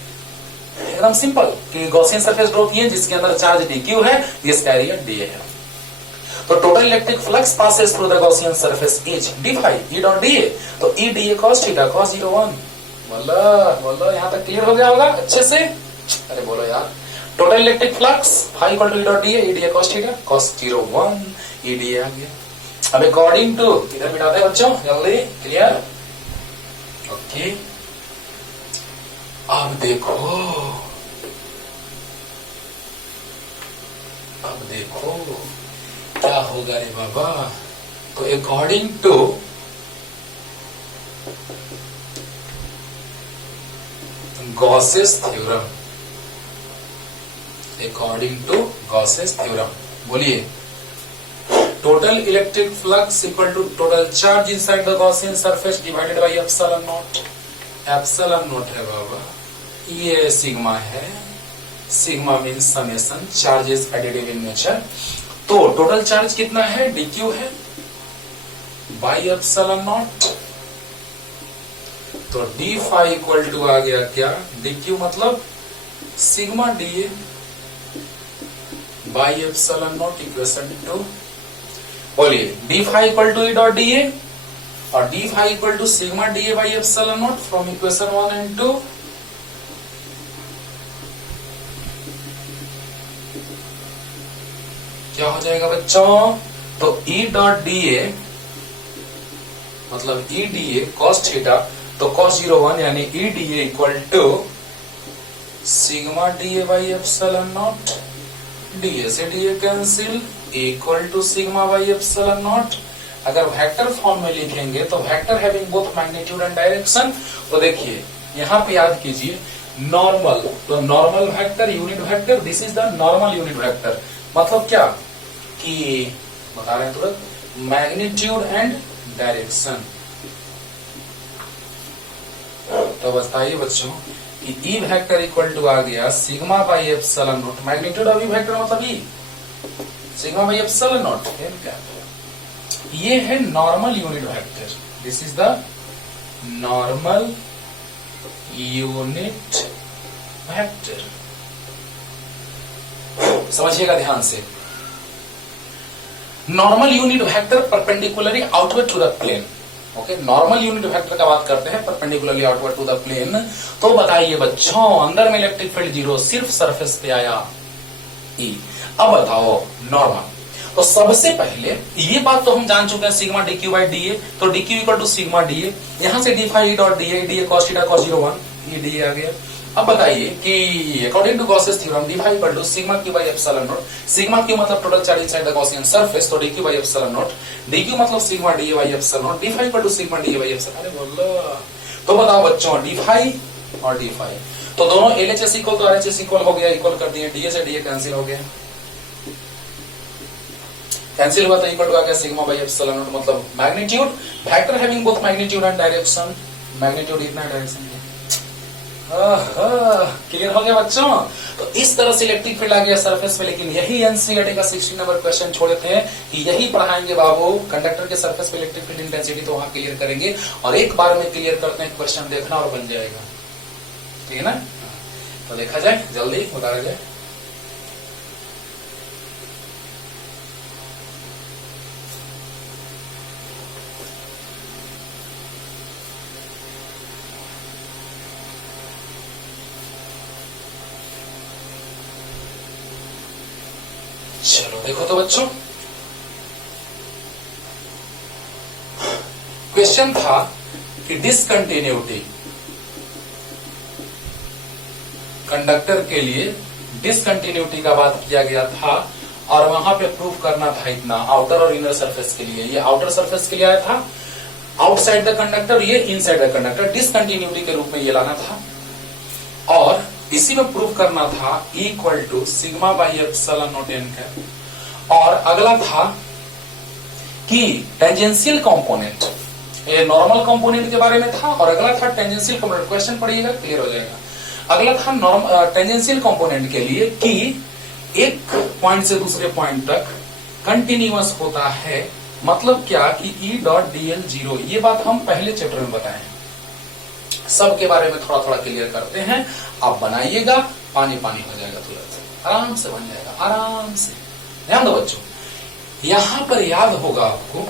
एकदम सिंपल कि गॉसियन सरफेस ड्रॉ किए जिसके अंदर चार्ज dq है, जिसका एरिया dA है। तो total electric flux passes through the Gaussian surface is d phi e dot dA। तो e dA cos theta cos 0 1। बोलो यहां तक क्लियर हो गया होगा अच्छे से। अरे बोलो यार, total electric flux phi equal to e dot dA, e dA cos theta cos 0 1 e dA आ गया। अब अकॉर्डिंग टू, इधर मिटाते हैं बच्चों जल्दी, क्लियर, ओके। अब देखो, अब देखो क्या होगा रे बाबा। तो according to Gauss's theorem, according to Gauss's theorem, बोलिए, total electric flux equal to total charge inside the Gaussian surface divided by epsilon not. Epsilon nought है बाबा, ये सिग्मा है, sigma means summation, charges additive in nature. तो total charge कितना है, dq है by epsilon not. तो d phi equal to आ गया क्या, dq मतलब sigma dA by epsilon nought equation 2। बोलिए, d phi equal to e dot dA और d phi equal to sigma dA by epsilon naught from equation 1 and 2। क्या हो जाएगा बच्चों, तो e डॉट dA मतलब e dA cos थीटा, तो cos 0 1 यानी e dA equal to sigma dA by epsilon naught, dA से dA cancel, equal to sigma by epsilon naught. अगर वेक्टर फॉर्म में लिखेंगे तो vector having both magnitude and direction. तो देखिए यहां पे याद कीजिए, नॉर्मल, तो normal vector, unit vector, this is the normal unit vector. मतलब क्या कि बता रहे हैं तुरंत, मैग्नीट्यूड एंड डायरेक्शन। तो बताइए बच्चों कि ई वेक्टर इक्वल टू आ गया sigma by epsilon naught, magnitude of E vector मतलब E, sigma by epsilon naught. ये है normal unit vector, this is the normal unit vector. समझिएगा ध्यान से, normal unit vector perpendicularly outward to the plane. Okay, normal unit vector का बात करते हैं, perpendicularly outward to the plane. तो बताइए बच्चों, अंदर में इलेक्ट्रिक फील्ड 0, सिर्फ सरफेस पे आया ई। अब बताओ नॉर्मल, तो सबसे पहले ये बात तो हम जान चुके हैं, सिग्मा dq बाई dA, तो dq equal to sigma dA, यहां से d phi dot dA, dA cos theta cos 0 1, ये dA आ गया। अब बताइए कि according to Gauss's theorem d phi equal to sigma q by epsilon naught, sigma q मतलब total charge inside the Gaussian surface, तो dq by epsilon naught, dq मतलब sigma dA by epsilon naught, d phi equal to sigma dA by epsilon. अरे बोलो, तो बताओ बच्चों d phi और d phi, तो दोनों LHS इक्वल तो RHS इक्वल हो गया, इक्वल कर दिए, dA से dA कैंसिल हो गया, कैंसिल हुआ तो इक्वल टू आ गया सिग्मा बाई एप्सिलॉन नॉट, मतलब magnitude, vector having both magnitude and direction, magnitude इतना है, डायरेक्शन इतना। क्लियर हो गया बच्चों। तो इस तरह से इलेक्ट्रिक फील्ड आ गया सरफेस पे, लेकिन यही एनसीईआरटी का 16 नंबर क्वेश्चन छोड़े थे कि यही पढ़ाएंगे बाबू, कंडक्टर के सरफेस पे इलेक्ट्रिक फील्ड इंटेंसिटी, तो वहां क्लियर करेंगे। और एक बार में क्लियर करते हैं, क्वेश्चन देखना और बन जाएगा, ठीक है ना। तो देखा जाए, जल्दी उतारा जाए। चलो देखो तो बच्चों, क्वेश्चन था कि डिसकंटिन्यूटी, कंडक्टर के लिए डिसकंटिन्यूटी का बात किया गया था और वहां पे प्रूफ करना था इतना, आउटर और इनर सरफेस के लिए। ये आउटर सरफेस के लिए आया था, आउटसाइड द कंडक्टर, ये इनसाइड द कंडक्टर, डिसकंटिन्यूटी के रूप में ये लाना था और इसी में प्रूफ करना था equal to sigma by epsilon naught n cap. और अगला था कि टेंजेंशियल कंपोनेंट, ये नॉर्मल कंपोनेंट के बारे में था और अगला था टेंजेंशियल कंपोनेंट। क्वेश्चन पढ़िएगा क्लियर हो जाएगा। अगला था टेंजेंशियल कंपोनेंट के लिए कि एक पॉइंट से दूसरे पॉइंट तक कंटिन्यूअस होता है, मतलब क्या कि ई डॉट डीएल जीरो। ये बात हम पहले चैप्टर में बताए हैं, सबके बारे में थोड़ा थोड़ा क्लियर करते हैं। आप बनाइएगा, पानी पानी हो जाएगा, तुरंत आराम से बन जाएगा, आराम से। ध्यान दो बच्चों, यहां पर याद होगा आपको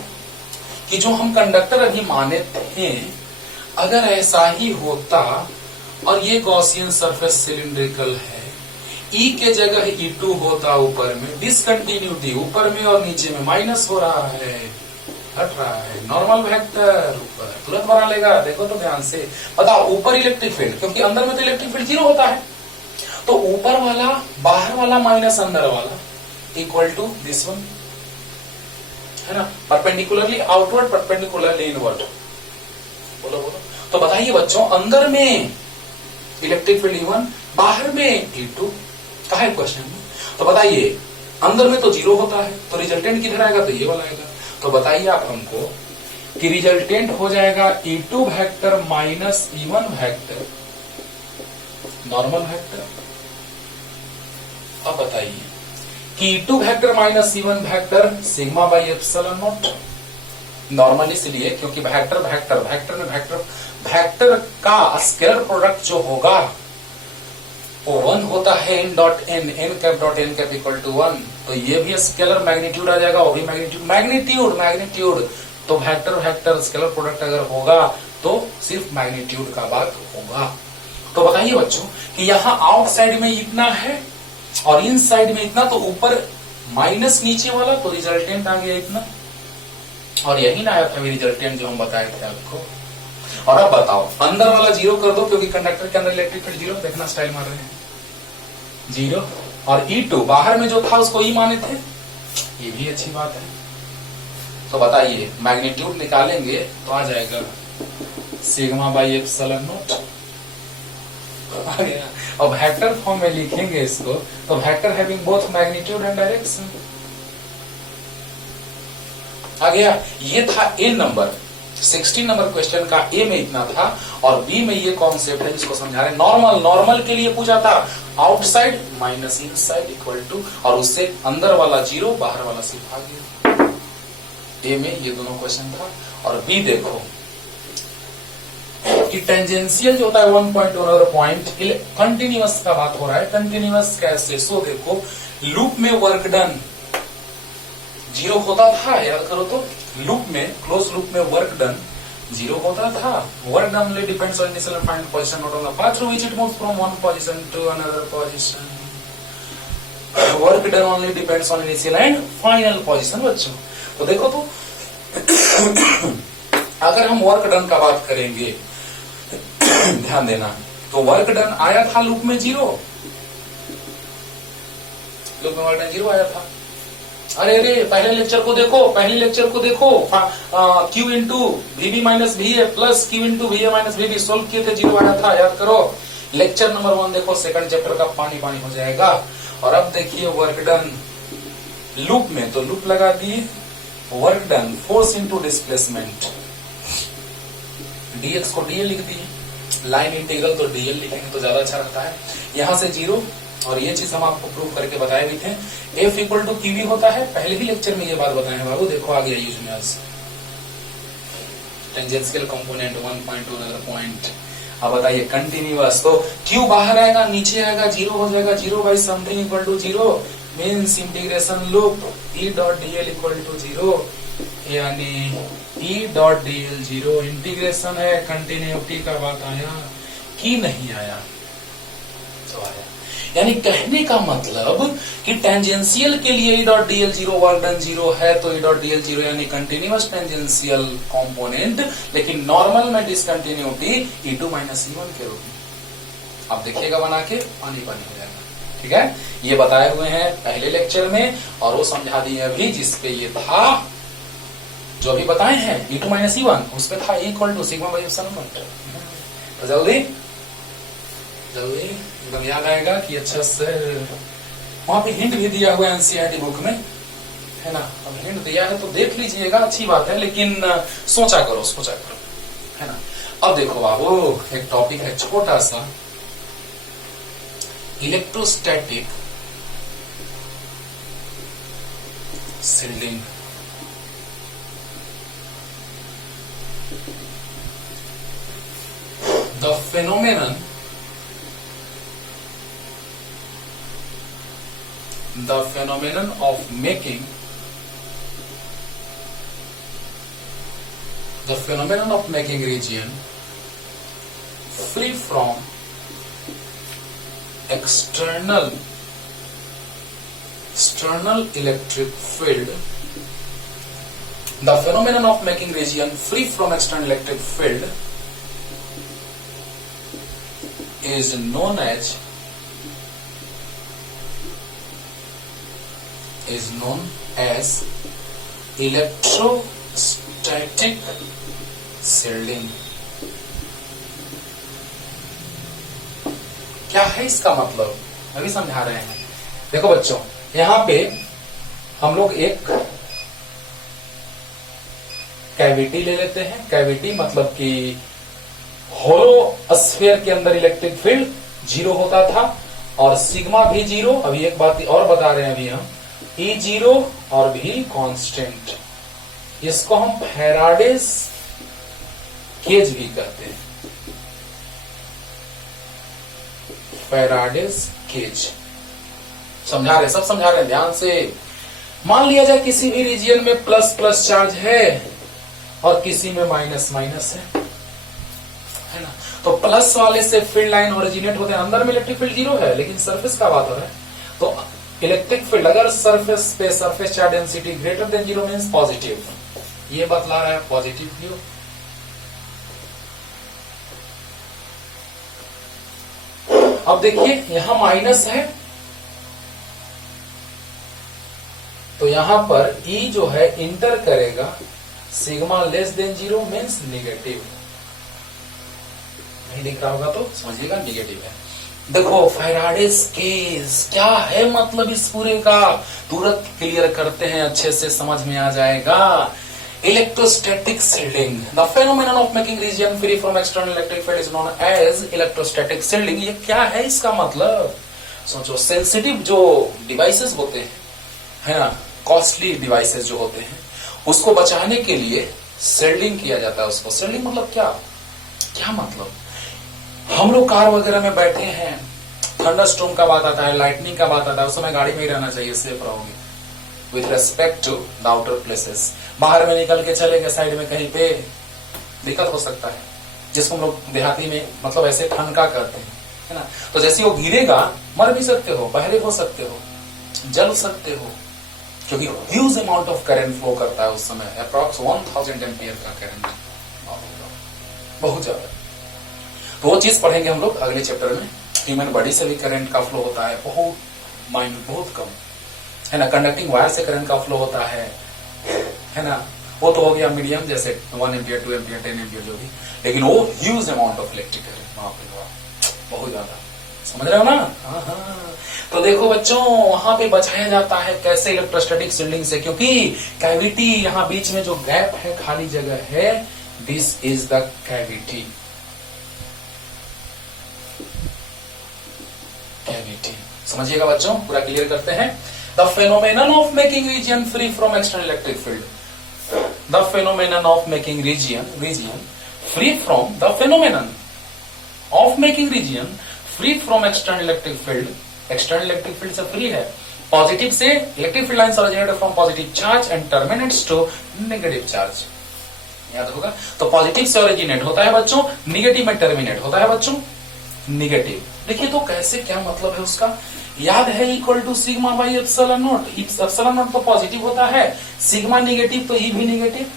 कि जो हम कंडक्टर अभी माने थे, अगर ऐसा ही होता और ये गॉसियन सरफेस सिलिंड्रिकल है, ई के जगह E2 होता ऊपर में, डिसकंटिन्यूटी ऊपर में और नीचे में माइनस हो रहा है, हट रहा है, नॉर्मल वेक्टर ऊपर तुरंत बना लेगा। देखो तो ध्यान से, बताओ ऊपर इलेक्ट्रिक फील्ड, क्योंकि अंदर में तो इलेक्ट्रिक फील्ड जीरो होता है, तो ऊपर वाला बाहर वाला माइनस अंदर वाला इक्वल टू दिस वन, है ना, परपेंडिकुलरली आउटवर्ड, परपेंडिकुलरली इनवर्ड। बोलो बोलो। तो बताइए बच्चों, अंदर में इलेक्ट्रिक फील्ड E1, बाहर में E2, कहा है क्वेश्चन में। तो बताइए, अंदर में तो जीरो होता है, तो रिजल्टेंट किधर आएगा, तो ये वाला आएगा। तो बताइए आप हमको कि रिजल्टेंट हो जाएगा E2 vector minus E1 vector, normal vector. अब बताइए कि E2 vector minus E1 vector sigma by epsilon naught, normal इसलिए क्योंकि वेक्टर वेक्टर वेक्टर में वेक्टर का स्केलर प्रोडक्ट जो होगा वो 1 होता है, n dot n, n cap dot n cap equal to 1। तो ये भी स्केलर मैग्नीट्यूड आ जाएगा, वो भी मैग्नीट्यूड मैग्नीट्यूड मैग्नीट्यूड। तो वेक्टर वेक्टर स्केलर प्रोडक्ट अगर होगा तो सिर्फ मैग्नीट्यूड का बात होगा। तो बताइए बच्चों कि यहाँ आउटसाइड में इतना है और इन साइड में इतना, तो ऊपर माइनस नीचे वाला, तो रिजल्टेंट आ गया इतना। और यही ना आया था रिजल्टेंट जो हम बताए थे आपको। और अब बताओ, अंदर वाला जीरो कर दो क्योंकि कंडक्टर के अंदर इलेक्ट्रिक फील्ड जीरो, देखना स्टाइल मार रहे हैं, जीरो। और E2 बाहर में जो था उसको E माने थे, ये भी अच्छी बात है। तो बताइए, मैग्नीट्यूड निकालेंगे तो आ जाएगा सिग्मा बाई एप्सिलॉन नॉट आ गया। और वेक्टर फॉर्म में लिखेंगे इसको तो vector having both magnitude and direction आ गया। ये था ए नंबर, 16 नंबर क्वेश्चन का ए में इतना था और बी में ये कॉन्सेप्ट है जिसको समझा रहे। नॉर्मल, नॉर्मल के लिए पूछा था outside minus inside equal to, और उससे अंदर वाला जीरो, बाहर वाला सिर्फ आ गया। ए में ये दोनों क्वेश्चन था। और बी देखो कि टेंजेंशियल जो होता है one point two another point, continuous का बात हो रहा है। कंटिन्यूअस कैसे? सो देखो, लूप में वर्क डन जीरो होता था, याद करो तो, लूप में, क्लोज लूप में वर्क डन जीरो होता था। Work done only depends on initial and final position, not on the path through which it moves from one position to another position. Work done only depends on initial and final position. बच्चों तो देखो तो अगर हम work done का बात करेंगे, ध्यान देना, तो वर्क डन आया था लूप में जीरो, लूप में वर्क डन जीरो आया था। अरे अरे पहले लेक्चर को देखो, पहले लेक्चर को देखो, Q into VB minus VA plus Q into VA minus VB solve किए थे, जीरो आया था, याद करो। लेक्चर नंबर 1 देखो, सेकंड चैप्टर का पानी पानी हो जाएगा। और अब देखिए वर्क डन लूप में, तो लूप लगा दिए, work done force into displacement, dx को dl लिख दिए, लाइन इंटीग्रल तो dl लिखेंगे तो ज्यादा अच्छा रहता है। यहां से जीरो, और ये चीज हम आपको प्रूव करके बताए भी थे, F इक्वल टू QV होता है, पहले ही लेक्चर में ये बात बताए हैं बाबू। देखो आ गया यूज में आज टेंजेंशियल कंपोनेंट 1.2 अनदर पॉइंट। अब बताइए कंटिन्यूअस, तो Q बाहर आएगा, नीचे आएगा, जीरो हो जाएगा, zero by something equal to zero, means integration loop E dot dl equal to zero, यानी E dot dl zero. Integration है, कंटिन्यूटी का बात आया कि नहीं आया? तो आया। यानी कहने का मतलब कि टेंजेंशियल के लिए E dot DL zero work done zero है, तो ई डॉट डीएल जीरो यानी कंटिन्यूअस टेंजेंशियल कंपोनेंट, लेकिन नॉर्मल में डिसकंटिन्यूटी E2 माइनस E1 के रूप में। अब देखिएगा बना के पानी पानी हो जाएगा। ठीक है, ये बताए हुए हैं पहले लेक्चर में और वो समझा दिए अभी जिसपे ये था, जो अभी बताए हैं E2 माइनस E1 उसपे था equal to sigma by epsilon not. तो जल्दी जल्दी एकदम याद आएगा कि अच्छा से वहां पे हिंट भी दिया हुआ है एनसीईआरटी बुक में, है ना। अब हिंट दिया है तो देख लीजिएगा, अच्छी बात है, लेकिन सोचा करो है ना। अब देखो बाबू, एक टॉपिक है छोटा सा, electrostatic shielding. The phenomenon of making region free from external electric field. The phenomenon of making region free from external electric field is known as electrostatic shielding। क्या है इसका मतलब, अभी समझा रहे हैं। देखो बच्चों, यहां पे हम लोग एक कैविटी ले लेते हैं। कैविटी मतलब कि होलो स्फीयर के अंदर इलेक्ट्रिक फील्ड जीरो होता था और सिग्मा भी जीरो। अभी एक बात और बता रहे हैं अभी हम, ई जीरो और भी कांस्टेंट। इसको हम फैराडेज केज भी कहते हैं, फैराडेज केज। समझा रहे, सब समझा रहे हैं ध्यान से। मान लिया जाए किसी भी रीजियन में प्लस प्लस चार्ज है और किसी में माइनस माइनस है ना। तो प्लस वाले से फील्ड लाइन ओरिजिनेट होते हैं, अंदर में इलेक्ट्रिक फील्ड जीरो है लेकिन सरफेस का बात हो रहा है। तो इलेक्ट्रिक फील्ड अगर सरफेस पे surface charge density greater than zero means positive, ये बतला रहा है पॉजिटिव व्यू। अब देखिए यहां माइनस है तो यहां पर E जो है इंटर करेगा, sigma less than zero means negative. नहीं दिख रहा होगा तो समझिएगा निगेटिव है। देखो फैराडेज केज क्या है मतलब इस पूरे का, तुरंत क्लियर करते हैं, अच्छे से समझ में आ जाएगा। Electrostatic shielding, the phenomenon of making region free from external electric field is known as electrostatic shielding. ये क्या है इसका मतलब, सोचो। सेंसिटिव जो डिवाइसेस होते हैं, है ना, कॉस्टली डिवाइसेस जो होते हैं, उसको बचाने के लिए शील्डिंग किया जाता है। उसको शील्डिंग मतलब क्या, क्या मतलब, हम लोग कार वगैरह में बैठे हैं, थंडरस्टॉर्म का बात आता है, लाइटनिंग का बात आता है, उस समय गाड़ी में ही रहना चाहिए, सेफ रहोगे with respect to the outer places. बाहर में निकल के चले गए साइड में कहीं पे, दिक्कत हो सकता है, जिसको हम लोग देहाती में मतलब ऐसे ठनका करते हैं, है ना। तो जैसे वो गिरेगा मर भी सकते हो, बहरे हो सकते हो, जल सकते हो, क्योंकि huge amount of current flow करता है उस समय, अप्रॉक्स 1000 एम्पियर का करंट, बहुत ज्यादा। तो वो चीज पढ़ेंगे हम लोग अगले चैप्टर में। ह्यूमन बॉडी से भी करंट का फ्लो होता है, बहुत माइंड बहुत कम, है ना। कंडक्टिंग वायर से करंट का फ्लो होता है ना। वो तो हो गया मीडियम, जैसे 1 एम्पियर 2 एम्पियर 10 एम्पियर जो भी, लेकिन वो huge amount of electric current, वहां पे बहुत ज्यादा, समझ रहे हो ना। हाँ। तो देखो बच्चों, वहां पे बचाया जाता है कैसे, इलेक्ट्रोस्टैटिक शील्डिंग से, क्योंकि कैविटी यहाँ बीच में जो गैप है, खाली जगह है, this is the cavity. Cavity समझिएगा बच्चों, पूरा क्लियर करते हैं। The phenomenon of making region free from external electric field, the phenomenon of making region free from, the phenomenon of making region free from external electric field, external electric field से free है, positive से electric field lines originate from positive charge and terminates to negative charge, याद होगा। तो positive से originate होता है बच्चों, निगेटिव में टर्मिनेट होता है बच्चों। निगेटिव। देखिए तो कैसे, क्या मतलब है उसका, याद है equal to sigma by epsilon not. Epsilon not तो पॉजिटिव होता है, सिग्मा निगेटिव तो ई भी निगेटिव।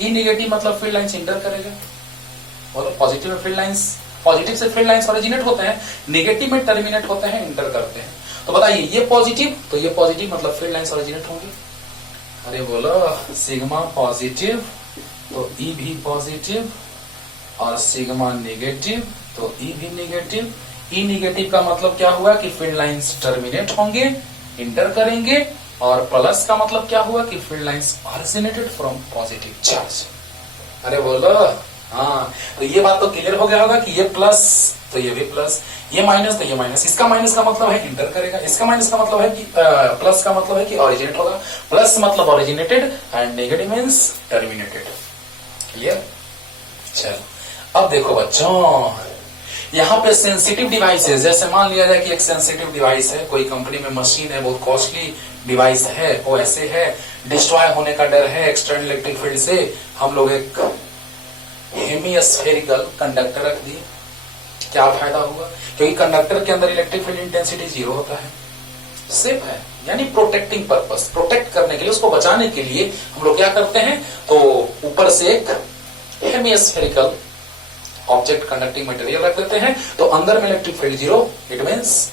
ई निगेटिव मतलब फील्ड लाइंस इंटर करेगा, और पॉजिटिव में फील्ड लाइंस, पॉजिटिव से फील्ड लाइंस ओरिजिनेट होते हैं, निगेटिव में टर्मिनेट होते हैं, इंटर करते हैं। तो बताइए ये पॉजिटिव तो ये पॉजिटिव मतलब फील्ड लाइंस ओरिजिनेट होंगे। अरे बोलो सिग्मा पॉजिटिव तो ई भी पॉजिटिव, और सिग्मा नेगेटिव तो ई भी नेगेटिव। ई नेगेटिव का मतलब क्या हुआ कि फील्ड लाइंस टर्मिनेट होंगे, इंटर करेंगे, और प्लस का मतलब क्या हुआ कि field lines originated from positive charge. अरे बोलो हाँ, तो ये बात तो क्लियर हो गया होगा कि ये प्लस तो ये भी प्लस, ये माइनस तो ये माइनस। इसका माइनस का मतलब है इंटर करेगा, इसका माइनस का मतलब है कि प्लस का मतलब है कि ऑरिजिनेट होगा। प्लस मतलब originated and negative means terminated. Clear? चलो अब देखो बच्चों, यहाँ पे सेंसिटिव डिवाइसेस, जैसे मान लिया जाए कि एक सेंसिटिव डिवाइस है, कोई कंपनी में मशीन है, बहुत कॉस्टली डिवाइस है, वो ऐसे है, डिस्ट्रॉय होने का डर है एक्सटर्नल इलेक्ट्रिक फील्ड से, हम लोग एक हेमिस्फेरिकल कंडक्टर रख दिए। क्या फायदा हुआ? क्योंकि कंडक्टर के अंदर इलेक्ट्रिक फील्ड इंटेंसिटी 0 होता है, सेफ है, यानी प्रोटेक्टिंग पर्पस, प्रोटेक्ट करने के लिए, उसको बचाने के लिए हम लोग क्या करते हैं, तो ऊपर से एक हेमिस्फेरिकल ऑब्जेक्ट कंडक्टिंग मटेरियल रख देते हैं, तो अंदर में electric field 0, it means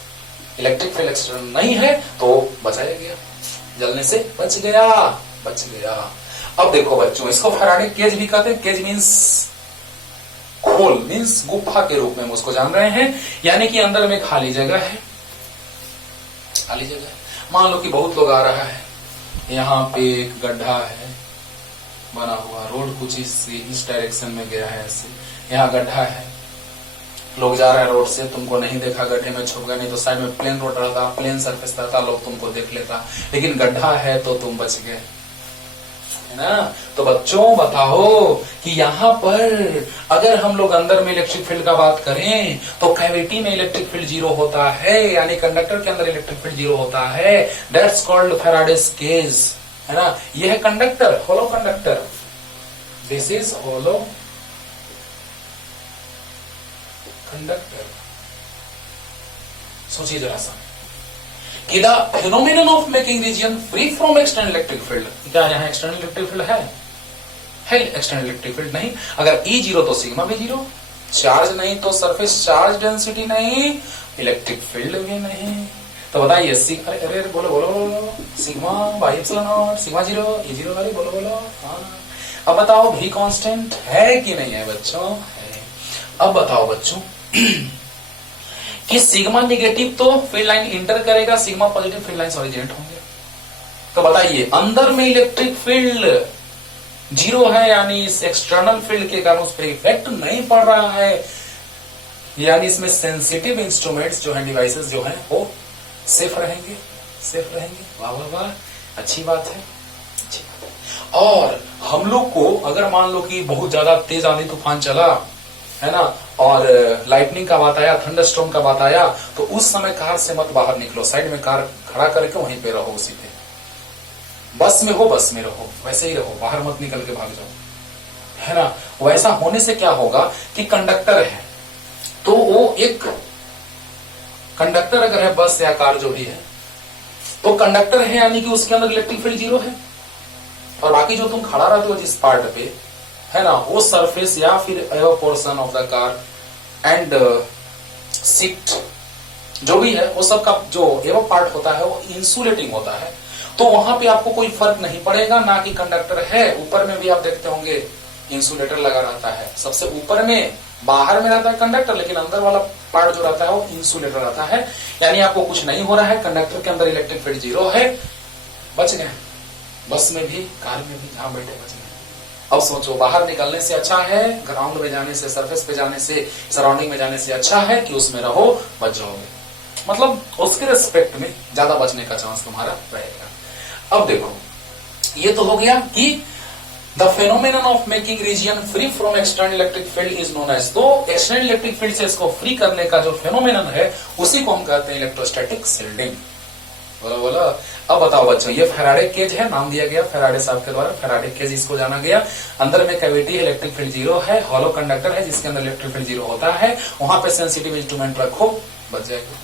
electric field external नहीं है, तो बचाया गया, जलने से बच गया, बच गया। अब देखो बच्चों, इसको फैराडे केज भी कहते हैं। केज मींस खोल, मींस गुफा के रूप में हम उसको जान रहे हैं, यानी कि अंदर में खाली जगह है, खाली जगह। मान लो कि बहुत लोग आ रहा है, यहाँ पे एक गड्ढा है बना हुआ, रोड कुछ इस डायरेक्शन में गया है, ऐसे यहाँ गड्ढा है, लोग जा रहे हैं रोड से, तुमको नहीं देखा, गड्ढे में छुप गए, नहीं तो साइड में प्लेन रोड रहता, प्लेन सरफेस रहता, लोग तुमको देख लेता, लेकिन गड्ढा है तो तुम बच गए, है ना। तो बच्चों बताओ कि यहाँ पर अगर हम लोग अंदर में इलेक्ट्रिक फील्ड का बात करें तो कैविटी में इलेक्ट्रिक फील्ड 0 होता है, यानी कंडक्टर के अंदर इलेक्ट्रिक फील्ड 0 होता है। दैट्स कॉल्ड फैराडेज केज, है ना। यह है conductor, hollow conductor, this is hollow conductor. सोचिए जरा सा कि the phenomenon of making region free from external electric field, क्या यहाँ एक्सटर्नल इलेक्ट्रिक फील्ड है एक्सटर्नल इलेक्ट्रिक फील्ड नहीं। अगर E 0 तो सिग्मा भी 0, चार्ज नहीं तो सरफेस चार्ज डेंसिटी नहीं, इलेक्ट्रिक फील्ड भी नहीं। तो बताइए अरे अरे बोलो बोलो बोलो, sigma by epsilon naught, sigma 0, E 0 वाली, बोलो बोलो। हाँ, अब बताओ भी कांस्टेंट है कि नहीं है बच्चों? है। अब बताओ बच्चों कि सिग्मा निगेटिव तो फील्ड लाइन इंटर करेगा, sigma positive field line originate होंगे। तो बताइए अंदर में इलेक्ट्रिक फील्ड 0 है, यानी इस एक्सटर्नल फील्ड के कारण उस पर इफेक्ट नहीं पड़ रहा है, यानी इसमें सेंसिटिव इंस्ट्रूमेंट्स जो है, डिवाइसेस जो है, वो सेफ रहेंगे, सेफ रहेंगे। वाह वाह वाह, अच्छी बात है, अच्छी बात है। और हम लोग को अगर मान लो कि बहुत ज्यादा तेज आंधी तूफान चला, है ना, और लाइटनिंग का बात आया, थंडरस्टॉर्म का बात आया, तो उस समय कार से मत बाहर निकलो, साइड में कार खड़ा करके वहीं पे रहो, उसी पे। बस में हो, बस में रहो, वैसे ही रहो, बाहर मत निकल के भाग जाओ, है ना। वैसा होने से क्या होगा कि कंडक्टर है, तो वो एक कंडक्टर अगर है, बस या कार जो भी है, तो कंडक्टर है, यानी कि उसके अंदर इलेक्ट्रिक फील्ड 0 है, और बाकी जो तुम खड़ा रहते हो जिस पार्ट पे, है ना, वो सरफेस या फिर ever portion of the car and seat जो भी है, वो सब का जो एवर पार्ट होता है वो इंसुलेटिंग होता है, तो वहां पे आपको कोई फर्क नहीं पड़ेगा। ना कि कंडक्टर है, ऊपर में भी आप देखते होंगे इंसुलेटर लगा रहता है, सबसे ऊपर में बाहर में रहता है कंडक्टर, लेकिन अंदर वाला पार्ट जो रहता है वो इंसुलेटर रहता है, यानी आपको कुछ नहीं हो रहा है। कंडक्टर के अंदर इलेक्ट्रिक फील्ड 0 है, बच गए। बस में भी, कार में भी, जहां बैठे बच गए। अब सोचो, बाहर निकलने से अच्छा है, ग्राउंड में जाने से, सरफेस पे जाने से, सराउंडिंग में जाने से अच्छा है कि उसमें रहो, बच जाओगे, मतलब उसके रिस्पेक्ट में ज्यादा बचने का चांस तुम्हारा रहेगा। अब देखो, ये तो हो गया कि the phenomenon of making region free from external electric field is known as, तो एक्सटर्नल इलेक्ट्रिक फील्ड से इसको फ्री करने का जो फेनोमेनन है, उसी को हम कहते हैं इलेक्ट्रोस्टैटिक शील्डिंग। बोलो बोलो। अब बताओ बच्चों, ये फेराडे केज है, नाम दिया गया फेराडे साहब के द्वारा, फेराडे केज इसको जाना गया। अंदर में कैविटी है, इलेक्ट्रिक फील्ड जीरो है, हॉलो कंडक्टर है जिसके अंदर इलेक्ट्रिक फील्ड जीरो होता है, वहां पे सेंसिटिव इंस्ट्रूमेंट रखो, बच जाएगा।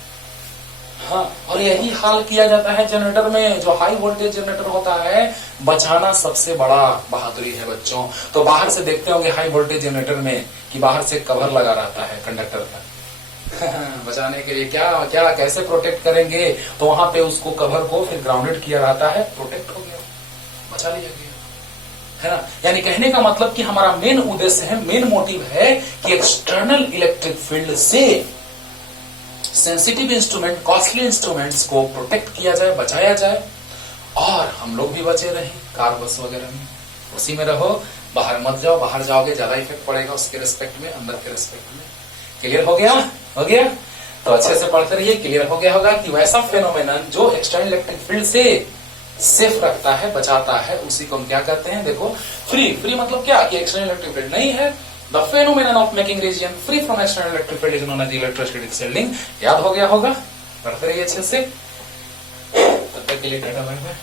हाँ, और यही हाल किया जाता है जनरेटर में, जो हाई वोल्टेज जनरेटर होता है, बचाना सबसे बड़ा बहादुरी है बच्चों। तो बाहर से देखते होंगे हाई वोल्टेज जनरेटर में कि बाहर से कवर लगा रहता है कंडक्टर पर बचाने के लिए। क्या क्या कैसे प्रोटेक्ट करेंगे, तो वहां पे उसको कवर को फिर ग्राउंडेड किया रहता है, प्रोटेक्ट हो गया, बचा लिया गया, है ना। यानी कहने का मतलब कि हमारा मेन उद्देश्य है, मेन मोटिव है कि एक्सटर्नल इलेक्ट्रिक फील्ड से सेंसिटिव इंस्ट्रूमेंट, कॉस्टली इंस्ट्रूमेंट्स को प्रोटेक्ट किया जाए, बचाया जाए, और हम लोग भी बचे रहें कार बस वगैरह में, उसी में रहो, बाहर मत जाओ, बाहर जाओगे ज्यादा इफेक्ट पड़ेगा उसके रिस्पेक्ट में, अंदर के रिस्पेक्ट में। क्लियर हो गया? हो गया? तो अच्छे से पढ़ते रहिए, क्लियर हो गया होगा कि वैसा फेनोमेनन जो एक्सटर्नल इलेक्ट्रिक फील्ड से सेफ रखता है, बचाता है, उसी को हम क्या कहते हैं, देखो फ्री। फ्री मतलब क्या कि एक्सटर्नल इलेक्ट्रिक फील्ड नहीं है। The phenomenon of making region free from external electric field is known as electrostatic shielding. याद हो गया होगा? पढ़ते रहिए अच्छे से, तब तक के लिए टाटा बाय बाय।